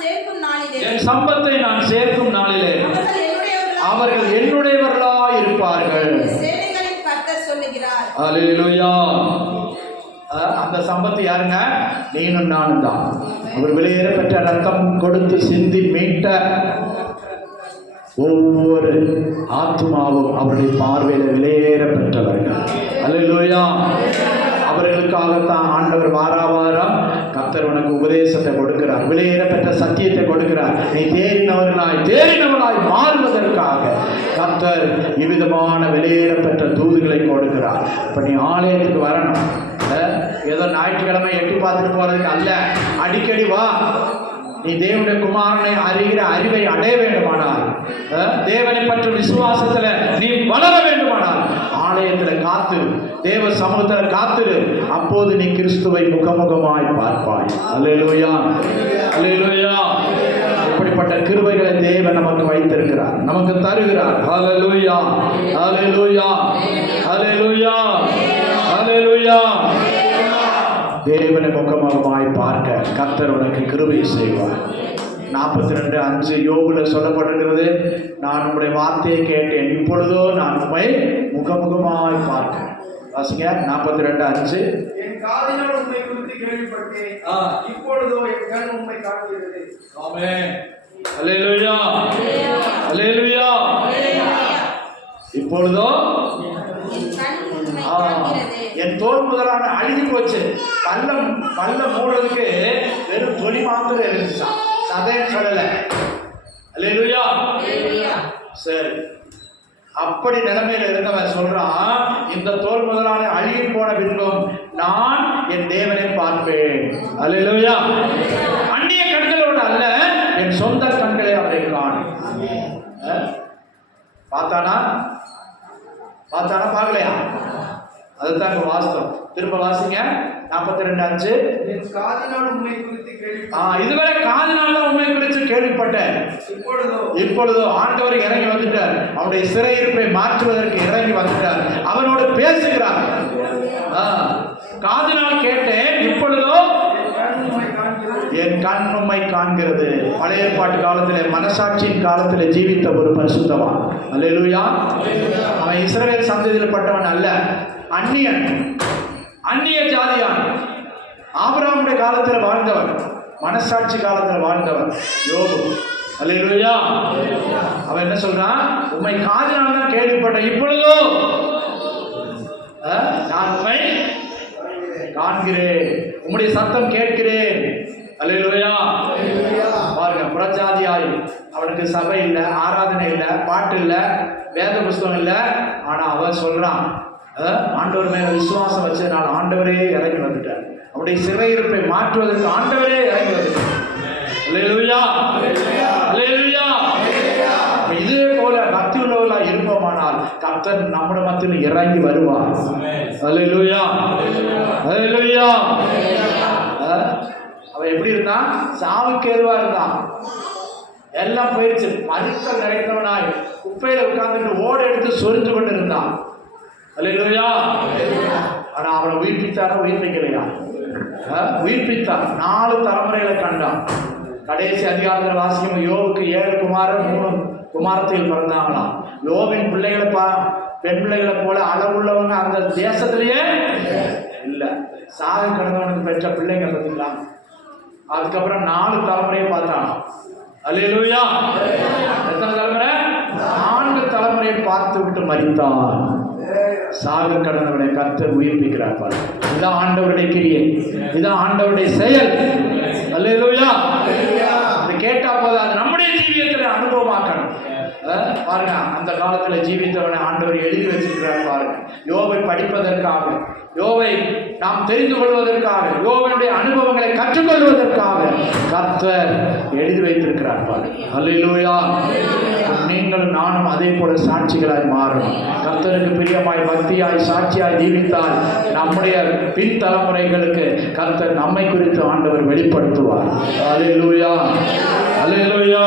சேர்க்கும் நாளிலே அவர்கள் என்னுடையவர்களாய் இருப்பார்கள். சேனைகளின் கர்த்தர் சொல்லுகிறார். அல்லேலூயா. அந்த சம்பத்து யாருங்க? நீனும் நானும் தான். அவர் வெளியேற பெற்ற ரத்தம் கொடுத்து சிந்தி மீட்ட ஒவ்வொரு ஆத்மாவும் அவருடைய பார்வையில் வெளியேற பெற்றவர்கள். அல்லேலூயா. அவர்களுக்காகத்தான் ஆண்டவர் வாராவாரம் கர்த்தர் உனக்கு உபதேசத்தை கொடுக்கிறார், வெளியேற பெற்ற சத்தியத்தை கொடுக்கிறார். நீ தேறினவனாய் மாறுவதற்காக கர்த்தர் இவ்விதமான வெளியேற பெற்ற தூதுகளை கொடுக்கிறார். இப்ப நீ ஆலயத்துக்கு வரணும். ஏதோ ஞாயிற்றுக்கிழமை எட்டி பார்த்துட்டு போறதுக்கு அல்ல, அடிக்கடி வா. நீ தேவனுடைய குமாரனை அறிகிற அறிவை அடைய வேண்டுமானால், தேவனை பற்றி விசுவாசத்துல நீ வளர வேண்டுமானால் ஆலயத்துல காத்திரு, தேவ சமூகத்துல காத்திரு. அப்போது நீ கிறிஸ்துவை முகமுகமாய் பார்ப்பாய். அல்லேலூயா, அல்லேலூயா. இப்படிப்பட்ட கிருபைகளை தேவன் நமக்கு வைத்திருக்கிறார், நமக்கு தருகிறார். அல்லேலூயா, அல்லேலூயா, அல்லேலூயா, அல்லேலூயா. தேவனை முகமுகமாய் பார்க்க கர்த்தர் உனக்கு கிருபை செய்வார். 42:5 யோபுல சொல்லப்பட்டிருக்கிறது, நான் உங்களுடைய வார்த்தையை கேட்டேன், இப்பொழுதோ நான் உம்மை முகமுகமாய் பார்க்கிறேன். வாசிங்க 42:5. என் காதினால் உம்மை குறித்து கேள்விப்பட்டேன், இப்பொழுதோ என் கண் உம்மை காண்கிறது. ஆமென். அல்லேலூயா, அல்லேலூயா. இப்பொழுதோ என் தோல் முதலான அழுகி போச்சு. பல்ல மூடுறதுக்கு வெறும் தொலி மாத்திரம் இருந்துச்சா, சதைன்னு சொல்லல. அல்லேலூயா. சரி, அப்படி நிலைமையில இருந்தவன் சொல்றான், இந்த தோல் முதலான அழுகி போன பின்பும் நான் என் தேவனை பார்ப்பேன். அல்லேலூயா. அந்நிய கண்களோடு அல்ல, என் சொந்த கண்களை அவரை காணும். பார்த்தானா பார்க்கலையா? அதுதான் வாஸ்தவம். திரும்ப வாசிங்க 42:5. இதுவரை காதினால உண்மை குறித்து கேள்விப்பட்டேன், இப்பொழுதோ ஆண்டவர் இறங்கி வந்துட்டார். அவருடைய சிறையிருப்பை மாற்றுவதற்கு இறங்கி வந்துட்டார், அவனோடு பேசுகிறார். காதினால் கேட்டேன், இப்பொழுதோ என் கண் உம்மை காண்கிறது. பழைய ஏற்பாட்டு காலத்திலே, மனசாட்சியின் காலத்திலே ஜீவித்த ஒரு பரிசுத்தவான். அல்லேலூயா. அவன் இஸ்ரவேல் சந்ததியில் பட்டவன் அல்ல, அந்நியன், அந்நிய ஜாதியான். ஆபிரகாமுடைய காலத்தில் வாழ்ந்தவன், மனசாட்சி காலத்தில் வாழ்ந்தவன் யோபு. அல்லேலூயா. அவன் என்ன சொல்றான்? உம்மை காதினால் தான் கேள்விப்பட்டேன், இப்பொழுதோ நான் உம்மை காண்கிறேன், உம்முடைய சத்தம் கேட்கிறேன். அல்லேலூயா. பாருங்க, புறஜாதியாய் அவனுக்கு சபை இல்லை, ஆராதனை இல்லை, பாட்டு இல்லை, வேத புஸ்தகம் இல்லை. ஆனா அவன் சொல்றான், ஆண்டவர் மேல விசுவாசம் வச்சதுனால ஆண்டவரே இறங்கி வந்துட்டார். அவனுடைய சிறையிருப்பை மாற்றுவதற்கு ஆண்டவரே இறங்கி வந்துட்டார். அல்லேலூயா. அல்லேலூயா. இதே போல பக்தி உள்ளவர்களா இருப்போமானால் கர்த்தர் நம்முடைய மத்தியில் இறங்கி வருவார். அல்லேலூயா. அல்லேலூயா. அவன் எப்படி இருந்தான்? சாவுக்கு ஏதுவா இருந்தான். எல்லாம் போயிடுச்சு. மதித்தல் நிறைந்தவனாய் குப்பையில உட்கார்ந்துட்டு ஓட எடுத்து சொரிந்து கொண்டு இருந்தான். அல்லேலூயா. ஆனா அவனை உயிர்ப்பித்தாரா? உயிர்ப்பிக்கலையா? உயிர்ப்பித்தான். 4 தலைமுறைகளை கண்டான். கடைசி அதிகாரத்தில் வாசிக்கும், யோபுக்கு 7 குமாரர் 3 குமாரத்தில் பிறந்தாங்களாம். யோபின் பிள்ளைகளை பெண் பிள்ளைகளை போல அளவுள்ளவங்க அந்த தேசத்திலேயே இல்லை. சாக கிடந்தவனுக்கு பெற்ற பிள்ளைங்க பார்த்தீங்களா? அதுக்கப்புறம் 4 தலைமுறையை பார்த்தான். அல்லேலூயா. எத்தனை தலைமுறை? 4 தலைமுறையை பார்த்து விட்டு மரித்தான். சாக கடந்தவனை கர்த்தர் உயிர்ப்பிக்கிறார். இதான் ஆண்டவருடைய கிரியை, இதான் ஆண்டவருடைய செயல். அல்லேலூயா. இதை கேட்டா போது அது நம்முடைய ஜீவியத்தில் அனுபவமாக்கணும். பாருங்க, அந்த காலத்தில் ஜீவித்தவனை ஆண்டவர் எழுதி வச்சிருக்கிறார். பாருங்க, யோபை படிப்பதற்காக, யோபை நாம் தெரிந்து கொள்வதற்காக, யோபனுடைய அனுபவங்களை கற்றுக்கொள்வதற்காக கர்த்தர் எழுதி வைத்திருக்கிறார். பாருங்க. அல்லேலூயா. நீங்களும் நானும் அதே போல சாட்சிகளாய் மாறணும். கர்த்தருக்கு பிரியமாய் பக்தியாய் சாட்சியாய் ஜீவித்தால் நம்முடைய பின் தலைமுறைகளுக்கு கர்த்தர் நம்மை குறித்து ஆண்டவர் வெளிப்படுத்துவார். அல்லேலூயா. அல்லேலூயா.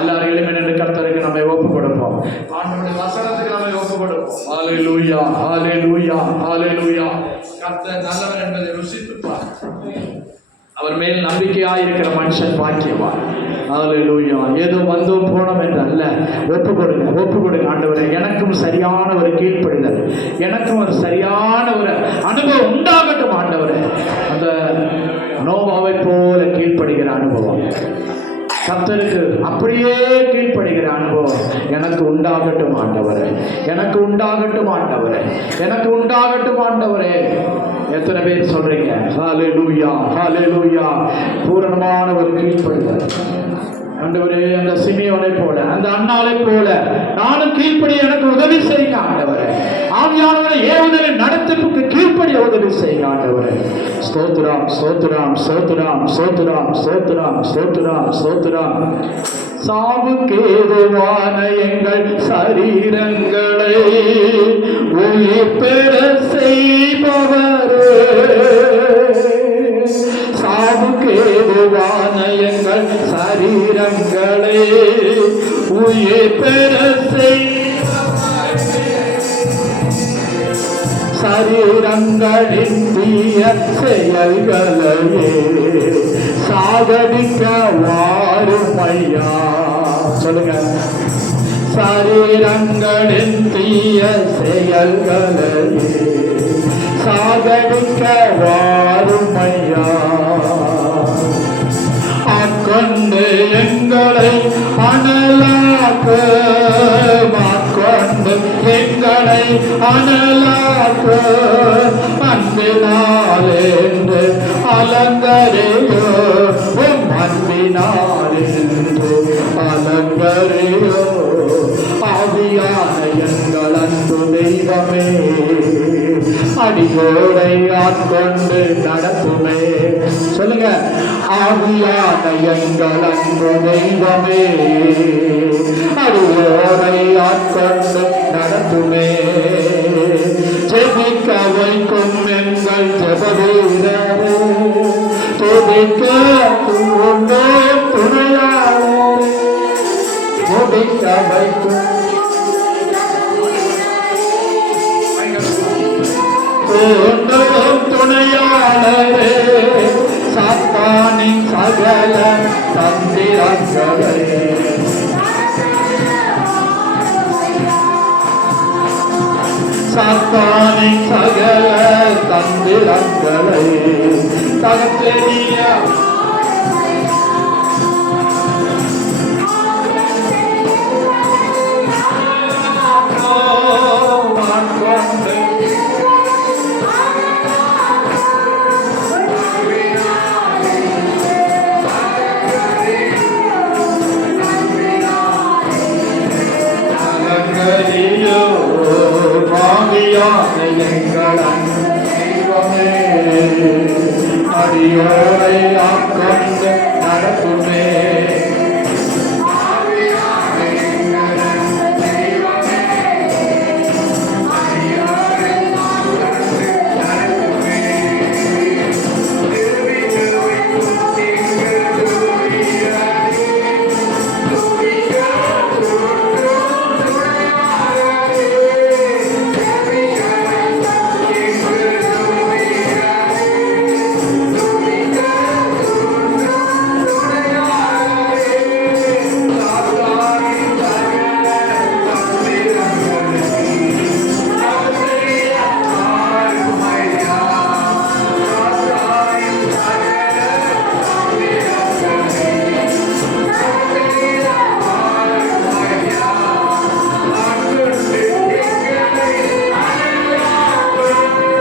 எல்லாரும் எளிமையான கர்த்தருக்கு நம்மை ஒப்பு கொடுப்போம். ஆண்டவருடைய வசனத்துக்கு நம்மை ஒப்பு கொடுப்போம். ஹல்லேலூயா. ஹல்லேலூயா. ஹல்லேலூயா. கர்த்தர் நல்லவர் என்பதை ருசித்துப்பார். அவர் மேல் நம்பிக்கையாய் இருக்கிற மனுஷன் பாக்கியவான். ஹல்லேலூயா. ஏதோ வந்தோம் போனோம் என்று அல்ல. ஒப்பு கொடுங்க, ஒப்பு கொடுங்க. ஆண்டவரே, எனக்கும் சரியான ஒரு கீழ்ப்படிதல், எனக்கும் ஒரு சரியான ஒரு அனுபவம் உண்டாகட்டும். ஆண்டவரே, அந்த நோவாவை போல கீழ்ப்படுகிற அனுபவம், கர்த்தருக்கு அப்படியே கீழ்ப்படுகிற அனுபவம் எனக்கு உண்டாகட்டும் ஆண்டவரே, எனக்கு உண்டாகட்டும் ஆண்டவரே, எனக்கு உண்டாகட்டும் ஆண்டவரே. எத்தனை பேர் சொல்றீங்க? ஹல்லேலூயா. ஹல்லேலூயா. பூரணமான ஒரு கீழ்ப்படுதல். ஆண்டவரே, அந்த சிமியோனை போல, அந்த அண்ணாலை போல நானும் கீழ்ப்படி எனக்கு உதவி செய்யுங்க ஆண்டவரே. ஆவியானவரை ஏவுதலை நடத்துக்கு கீழ்ப்படி உதவி செய்யுங்க ஆண்டவரே. ஸ்தோத்திரம், ஸ்தோத்திரம், ஸ்தோத்திரம், ஸ்தோத்திரம், ஸ்தோத்திரம், ஸ்தோத்திரம், ஸ்தோத்திரம். சாவுக்கேதுவான எங்கள் சரீரங்களை உயிர் பெற செய்பவரே, சாவுக்கேதுவான எங்கள் சரீரங்களை உயிர் பெற சரீரங்களின் தீய செயல்களையே சாகடிக்க வாருமையா. சொல்லுங்க. சரீரங்களின் தீய செயல்களையே சாகடிக்க வாருமையா. ஆட்கொண்டு எங்களை அனலாக்க, ஆட்கொண்டு எங்களை அனலாக்க, அன்பினாலென்று அலங்கரையோ, அன்பினாலென்று அலங்கரையோ. ஆவியான எங்கள் அன்பு தெய்வமே, அடியோரை ஆட்கொண்டு நடத்துமே. சொல்லுங்க. ஆவியான எங்கள் அன்பு தெய்வமே, அடியோரை ஆட்கொண்டு நடத்துமே. ஜெபிக்க வைக்கும் எங்கள் ஜெபவீரரே, துதிக்க தூண்டோ துணையாளரே, துதிக்க வைக்கும் தூண்டும் துணையாளரே, சாத்தானின் சகல தந்திரங்களே, சாத்தானின் சகல தந்திரங்களை தகத்தெறிய தெய்வமே அடியோரை ஆட்கொண்டு நடத்துமே.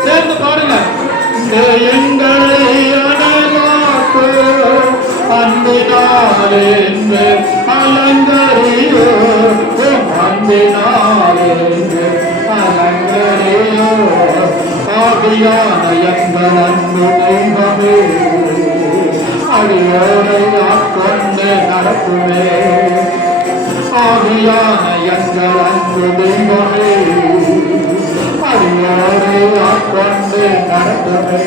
சேர்ந்து பாருங்க. எங்களை அனலாக்கு அன்பினாலேந்து அலங்கரியோ, அன்பினாலேந்து அலங்கரியோ, ஆவியான எங்கள் அன்பு தெய்வமே அடியோரை ஆட்கொண்டு நடத்துமே. ஆவியான எங்கள் அன்பு தெய்வமே அடியோரை ஆட்கொண்டு நடத்துமே.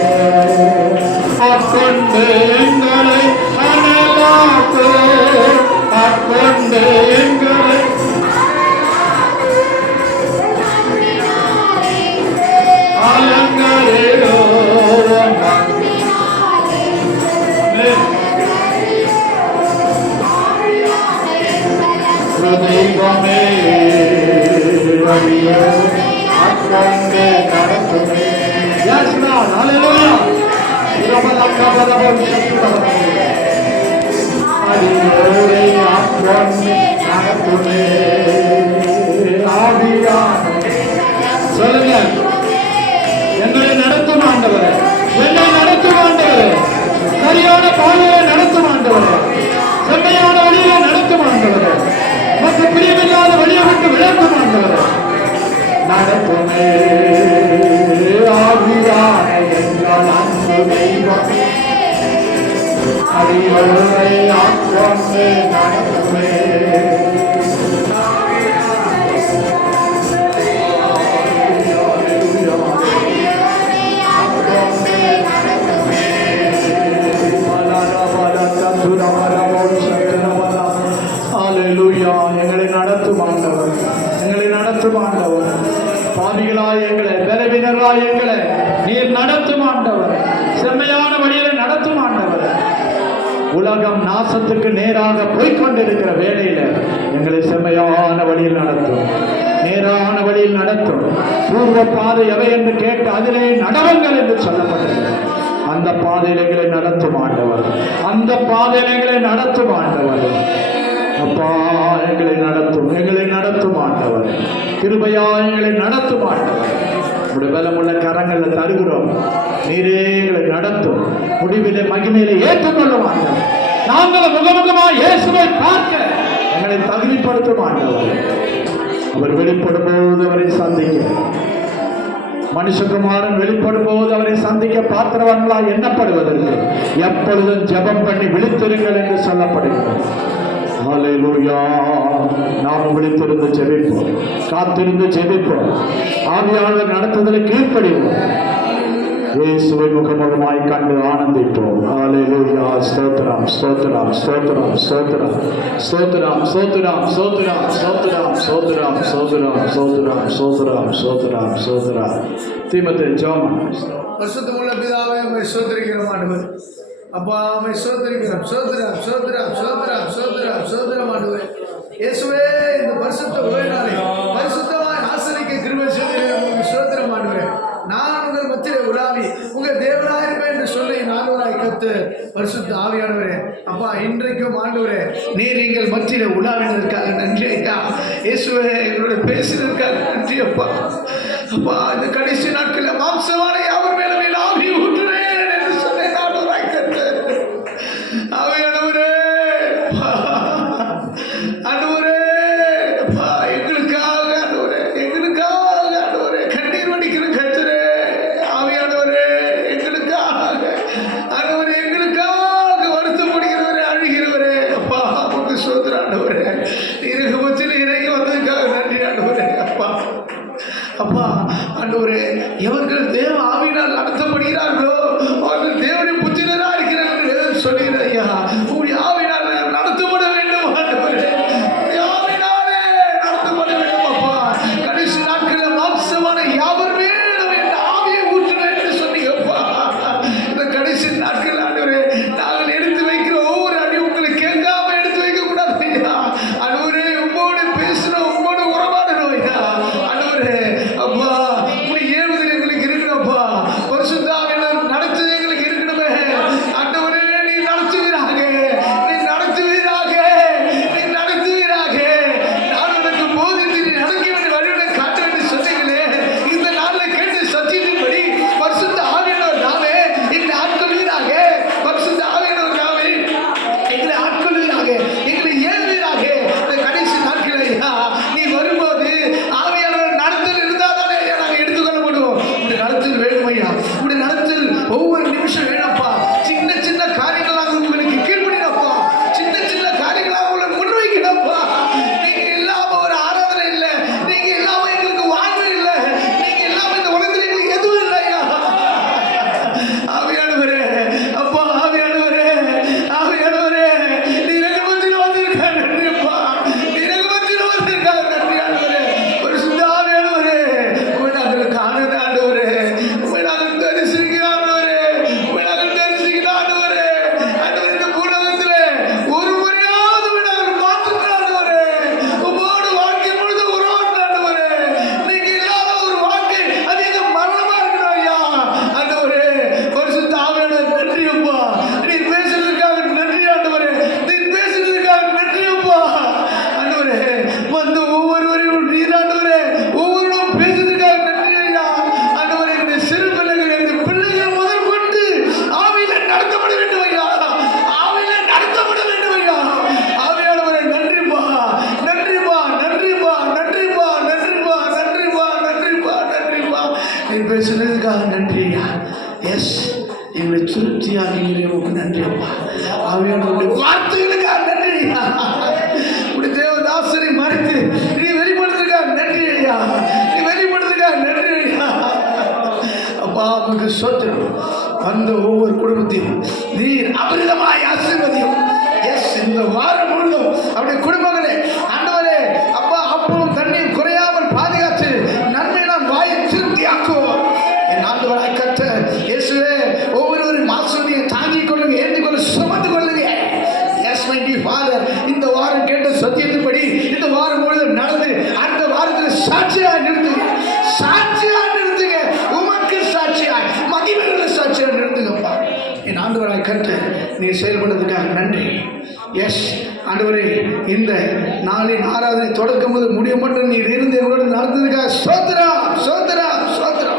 ஆட்கொண்டு எங்களை அனலாக்கு, ஆட்கொண்டு எங்களை அலங்கரேரோ, தெய்வமே அடியோரை ஆட்கொண்டு நடத்துமே. Yes, Lord. Hallelujah. அடியோரை ஆட்கொண்டு நடத்துமே. ஆவியான சொல்லுங்க, எங்களை நடத்தும் ஆண்டவரே, என்னை நடத்தும் ஆண்டவரே, சரியான பாதையை நடத்தும் ஆண்டவரே, செம்மையான வழியில நடத்தும் ஆண்டவரே, நமக்கு பிரியமில்லாத வழியை விட்டு விளக்கும் ஆண்டவரே, நடத்துமே. ஆவியான எங்கள் அன்பு தெய்வமே அடியோரை ஆட்கொண்டு நடத்துமே. ஹல்லேலூயா. எங்களை நடத்தும் ஆண்டவர், எங்களை நடத்தும் ஆண்டவர். பாவிகளாய் எங்களை, பலவீனராய் எங்களை நீர் நடத்தும் ஆண்டவர், செம்மையான வழியில நடத்தும் ஆண்டவர். உலகம் நாசத்துக்கு நேராக போய்கொண்டிருக்கிற வேளையில எங்களை செம்மையான வழியில் நடத்தும், நேரான வழியில் நடத்தும். பூர்வ பாதை எவை என்று கேட்டு அதிலே நடவுங்கள் என்று சொல்லப்பட்டது. அந்த பாதையில் எங்களை நடத்தும் ஆண்டவர், அந்த பாதையில் எங்களை நடத்தும் ஆண்டவர். அப்பா, எங்களை நடத்தும், எங்களை நடத்தும் ஆண்டவர். கிருபையா எங்களை நடத்தும் ஆண்டவர். உடைய பலமுள்ள கரங்களை தருகிறோம். நீரே எங்களை நடத்தும், முடிவிலே மகிமையிலே ஏற்றுக்கொள்ளும் ஆண்டவர். நாங்கள் முகமுகமாக இயேசுவை பார்க்க எங்களை தகுதிப்படுத்தும் ஆண்டவர். அவர் வெளிப்படும் போது அவரை சந்திக்க, மனுஷகுமாரன் வெளிப்படும் போது அவரை சந்திக்க பாத்திரவான்களாய் எண்ணப்படுவதற்கு எப்பொழுதும் ஜெபம் பண்ணி விழித்திருங்கள் என்று சொல்லப்படுகிறது. ஹல்லேலூயா. நாம் விழித்திருந்து ஜெபிப்போம், காத்திருந்து ஜெபிப்போம், ஆவியாளர் நடத்துதலை கீழ்ப்படிவோம், இயேசுவை முகமுகமாய் கண்டு ஆனந்திப்போம். ஹல்லேலூயா. ஸ்தோத்திரம், ஸ்தோத்திரம், ஸ்தோத்திரம், ஸ்தோத்திரம், ஸ்தோத்திரம், ஸ்தோத்திரம், ஸ்தோத்திரம், ஸ்தோத்திரம், ஸ்தோத்திரம், ஸ்தோத்திரம், ஸ்தோத்திரம், ஸ்தோத்திரம், ஸ்தோத்திரம், ஸ்தோத்திரம். தீமோத்தேயு ஜெபம். பரிசுத்தமுள்ள பிதாவே, உம்மை ஸ்தோத்திரிக்கிறோம் ஆண்டவர். அப்பா, உம்மை ஸ்தோத்திரிக்கிறோம். ஸ்தோத்திரம், ஸ்தோத்திரம், ஸ்தோத்திரம், ஸ்தோத்திரம், ஸ்தோத்திரம் ஆண்டவரே. இயேசுவே, இந்த பரிசுத்த ஓய்நாளை பரிசுத்தமாய் ஆசரிக்க கிருபை செய்தீரே, உங்களுக்கு ஸ்தோத்திரம் ஆண்டவரே. நான் உங்கள் மத்தியிலே உலாவி உங்கள் தேவனாயிருப்பேன் என்று சொல்லி நான்வராய் கத்து பரிசுத்த ஆவியானவரே. அப்பா, இன்றைக்கும் ஆண்டவரே, நீர் எங்கள் மத்தியிலே உலாவினதற்காக நன்றி ஐயா. இயேசுவே, எங்களோட பேசினதற்காக நன்றி அப்பா. அப்பா, இந்த கடைசி நாட்களில் மாம்சமான யாவர் மேலும் ஆவி ஊற்றுறேன் என்று சொல்லி நான்வராய் கத்து ஆவியானவரே, ஆண்டவரே, அப்பா, எங்களுக்காக ஆண்டவரே, எங்களுக்காக ஆண்டவரே கண்ணீர் வடிக்கிற கர்த்தரே, ஆவியானவரே, ஒவ்வொரு நிமிஷம் வேணும்ப்பா. சின்ன சின்ன காரியங்களாக உங்களுக்கு கீழ்ப்படினப்பா, சின்ன சின்ன காரியங்களாக உங்களை முன்வைக்கணும்ப்பா. நீங்க இல்லாம ஒரு ஆராதனை இல்லை, நீங்க இல்லாம எங்களுக்கு வாழ்வு இல்லை, நீங்க இல்லாம இந்த உலகத்தில் எங்களுக்கு எதுவும் இல்லையா. ஆவியானவரே, அப்பா ஆவியானவரே, ஆவியானவரே, நீ எங்கள் மத்தியில் வந்திருக்க நன்றிப்பா, நீ எங்கள் மத்தியில் வந்திருக்க நன்றி ஆண்டவரே. ஒரு சுத்த ஆவியானவரே, உங்களை நாங்கள் காணுது ஆண்டவரே, உங்களை நாங்கள் தரிசிக்க ஆண்டவரே, உங்களை நாங்கள் தரிசிக்கிற ஆண்டவரே. ஆண்டவரே, இந்த பூலகத்திலே ஒரு முறையாவது உங்களை நாங்கள் பார்த்துட்டு ஆண்டவரே, உங்களோட வாழ்க்கை முழுது உருவாட்டு ஆண்டவரே. நீங்க இல்லாத ஒரு வாழ்க்கை அது எங்க மரணமா இருக்கணும் ஐயா. ஆண்டவரே, பரிசுத்த ஆவியானவரே, நன்றி அப்பா. நீர் பேசுறதுக்காக நன்றி ஆண்டவரே, நீர் பேசுறதுக்காக நன்றி அப்பா. ஆண்டவரே, வந்து ஒவ்வொருவரையும் நீர் ஆண்டவரே ஒவ்வொருவரும் பேசுறதுக்காக நன்றி ஐயா. ஆண்டவரே, என்னுடைய சிறு பிள்ளைகள், என்னுடைய பிள்ளைகள் முதல் கொண்டு ஆவியில நடத்தப்பட வேண்டும் ஐயா, ஆவியில நடத்தப்பட வேண்டும் ஐயா. ஆவியானவரே, நன்றிப்பா, நன்றிப்பா, நன்றிப்பா, நன்றிப்பா, நன்றிப்பா, நன்றிப்பா, நன்றிப்பா, நன்றிப்பா. நீர் பேசுறதுக்காக நன்றி ஐயா. எஸ், எங்களை திருப்தியாகிறீங்களே, உங்களுக்கு நன்றி அப்பா. ஆவியானவருடைய வார்த்தைகளுக்காக நன்றி ஐயா. உடைய தேவதாசரை மறைத்து நீ வெளிப்படுத்துறதுக்காக நன்றி ஐயா, நீ வெளிப்படுத்துறதுக்காக நன்றி ஐயா. அப்பா உங்களுக்கு சோத்திரம். அந்த ஒவ்வொரு குடும்பத்தையும் நீர் அமிர்தமாய் ஆசீர்வதியும். எஸ், இந்த வாரம் முழுதும் அவருடைய குடும்பங்களே ஆண்டவரே அப்பா அப்பவும் தண்ணீர் குறையாமல் பாதுகாத்து நன்மை நான் வாயை திருப்தியாக்குவோம். என் ஆண்டவராய் கர்த்தர் இயேசுவே, ஒவ்வொருவரும் ஆசீர்வதியை தாங்கிக் கொள்ளுங்க, ஏந்திக் கொள்ள சுமந்து கொள்ளுங்க. எஸ் மை டியர் ஃபாதர், இந்த வாரம் கேட்ட சத்தியத்தின்படி இந்த வாரம் முழுவதும் நடந்து அடுத்த வாரத்தில் சாட்சியாய் நிறுத்துங்க, சாட்சியாய் நிறுத்துங்க, உமக்கு சாட்சியாய் மகிமையுள்ள சாட்சியாய் நிறுத்துங்கப்பா. என் ஆண்டவராய் கர்த்தர் நீ செயல்படுறதுக்காக நன்றி. எஸ் ஆண்டவரே, இந்த நாளின் ஆராதனை தொடக்கம் முதல் முடியும் மட்டும் நீர் இருந்து எங்களோடு நடந்ததுக்காக சோத்திரா சோத்திரா சோத்திரா.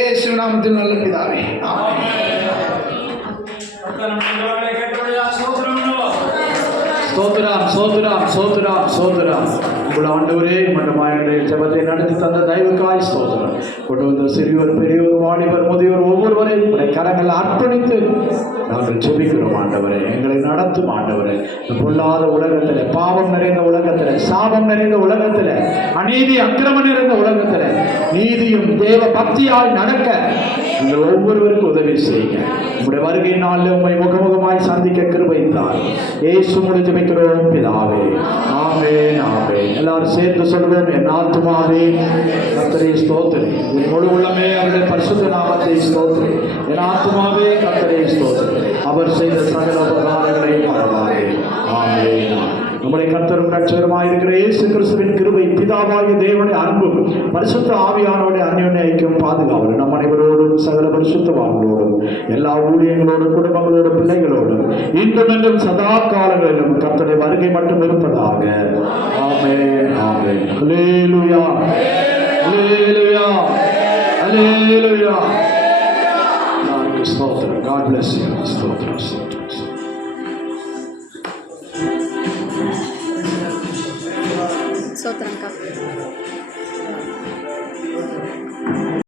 ஏசு நாமத்தில் நல்ல பிதாவே, ஆமென். ஸ்தோத்திரம், ஸ்தோத்திரம், ஸ்தோத்திரம், ஸ்தோத்திரம். உங்கள் ஆண்டவரே மண்டமாயனுடைய ஜெபத்தை நடத்தி தந்த தயவுக்காய் ஸ்தோத்திரம். கொண்டு வந்த சிறியோர், பெரியோர், வாலிபர், முதியோர் ஒவ்வொருவரையும் உடைய கரங்களை அர்ப்பணித்து நாங்கள் ஜெபிக்கிறோம் ஆண்டவரே. எங்களை நடத்தும் ஆண்டவரே. இந்த பொல்லாத உலகத்தில், பாவம் நிறைந்த உலகத்தில், சாபம் நிறைந்த உலகத்தில், அநீதி அக்கிரமம் நிறைந்த உலகத்தில் நீதியும் தேவ பக்தியாய் நடக்க நீங்கள் ஒவ்வொருவருக்கும் உதவி செய்யுங்க. உங்களுடைய வருகை நாளில் உண்மை முகமுகமாய் சந்திக்க கிருபை தாரும். இயேசு மூலம் ஜெபிக்கிறோம் பிதாவே, ஆமென், ஆமென். எல்லாரும் சேர்ந்து சொல்வோம். என் ஆத்துமாவே கர்த்தரை ஸ்தோத்திரி, என் முழு உள்ளமே அவருடைய பரிசுத்த நாமத்தை ஸ்தோத்திரி. என் ஆத்துமாவே கர்த்தரை ஸ்தோத்திரி, அவர் செய்த சகல உபகாரங்களை மறவாதே. ஆமென். நம்முடைய கர்த்தரும் ரட்சகருமாய் இருக்கிற இயேசு கிறிஸ்துவின் கிருபை, பிதாவாகிய தேவனுடைய அன்பும் பரிசுத்த ஆவியானவருடைய அந்யோன்ய ஐக்கியம் பாதுகாவல் நம் அனைவரோடும் சகல பரிசுத்தவான்களோடும் எல்லா ஊழியங்களோடும் குடும்பங்களோடும் பிள்ளைகளோடும் இன்றும் என்றும் சதா காலங்களிலும் கர்த்தருடைய வருகை மட்டும் இருப்பதாக. ஆமென், ஆமென். அல்லேலூயா, அல்லேலூயா, அல்லேலூயா. ஸ்தோத்திரம். God bless you. ஸ்தோத்திரம், ஸ்தோத்திரம். சோத்திரம்க்கா.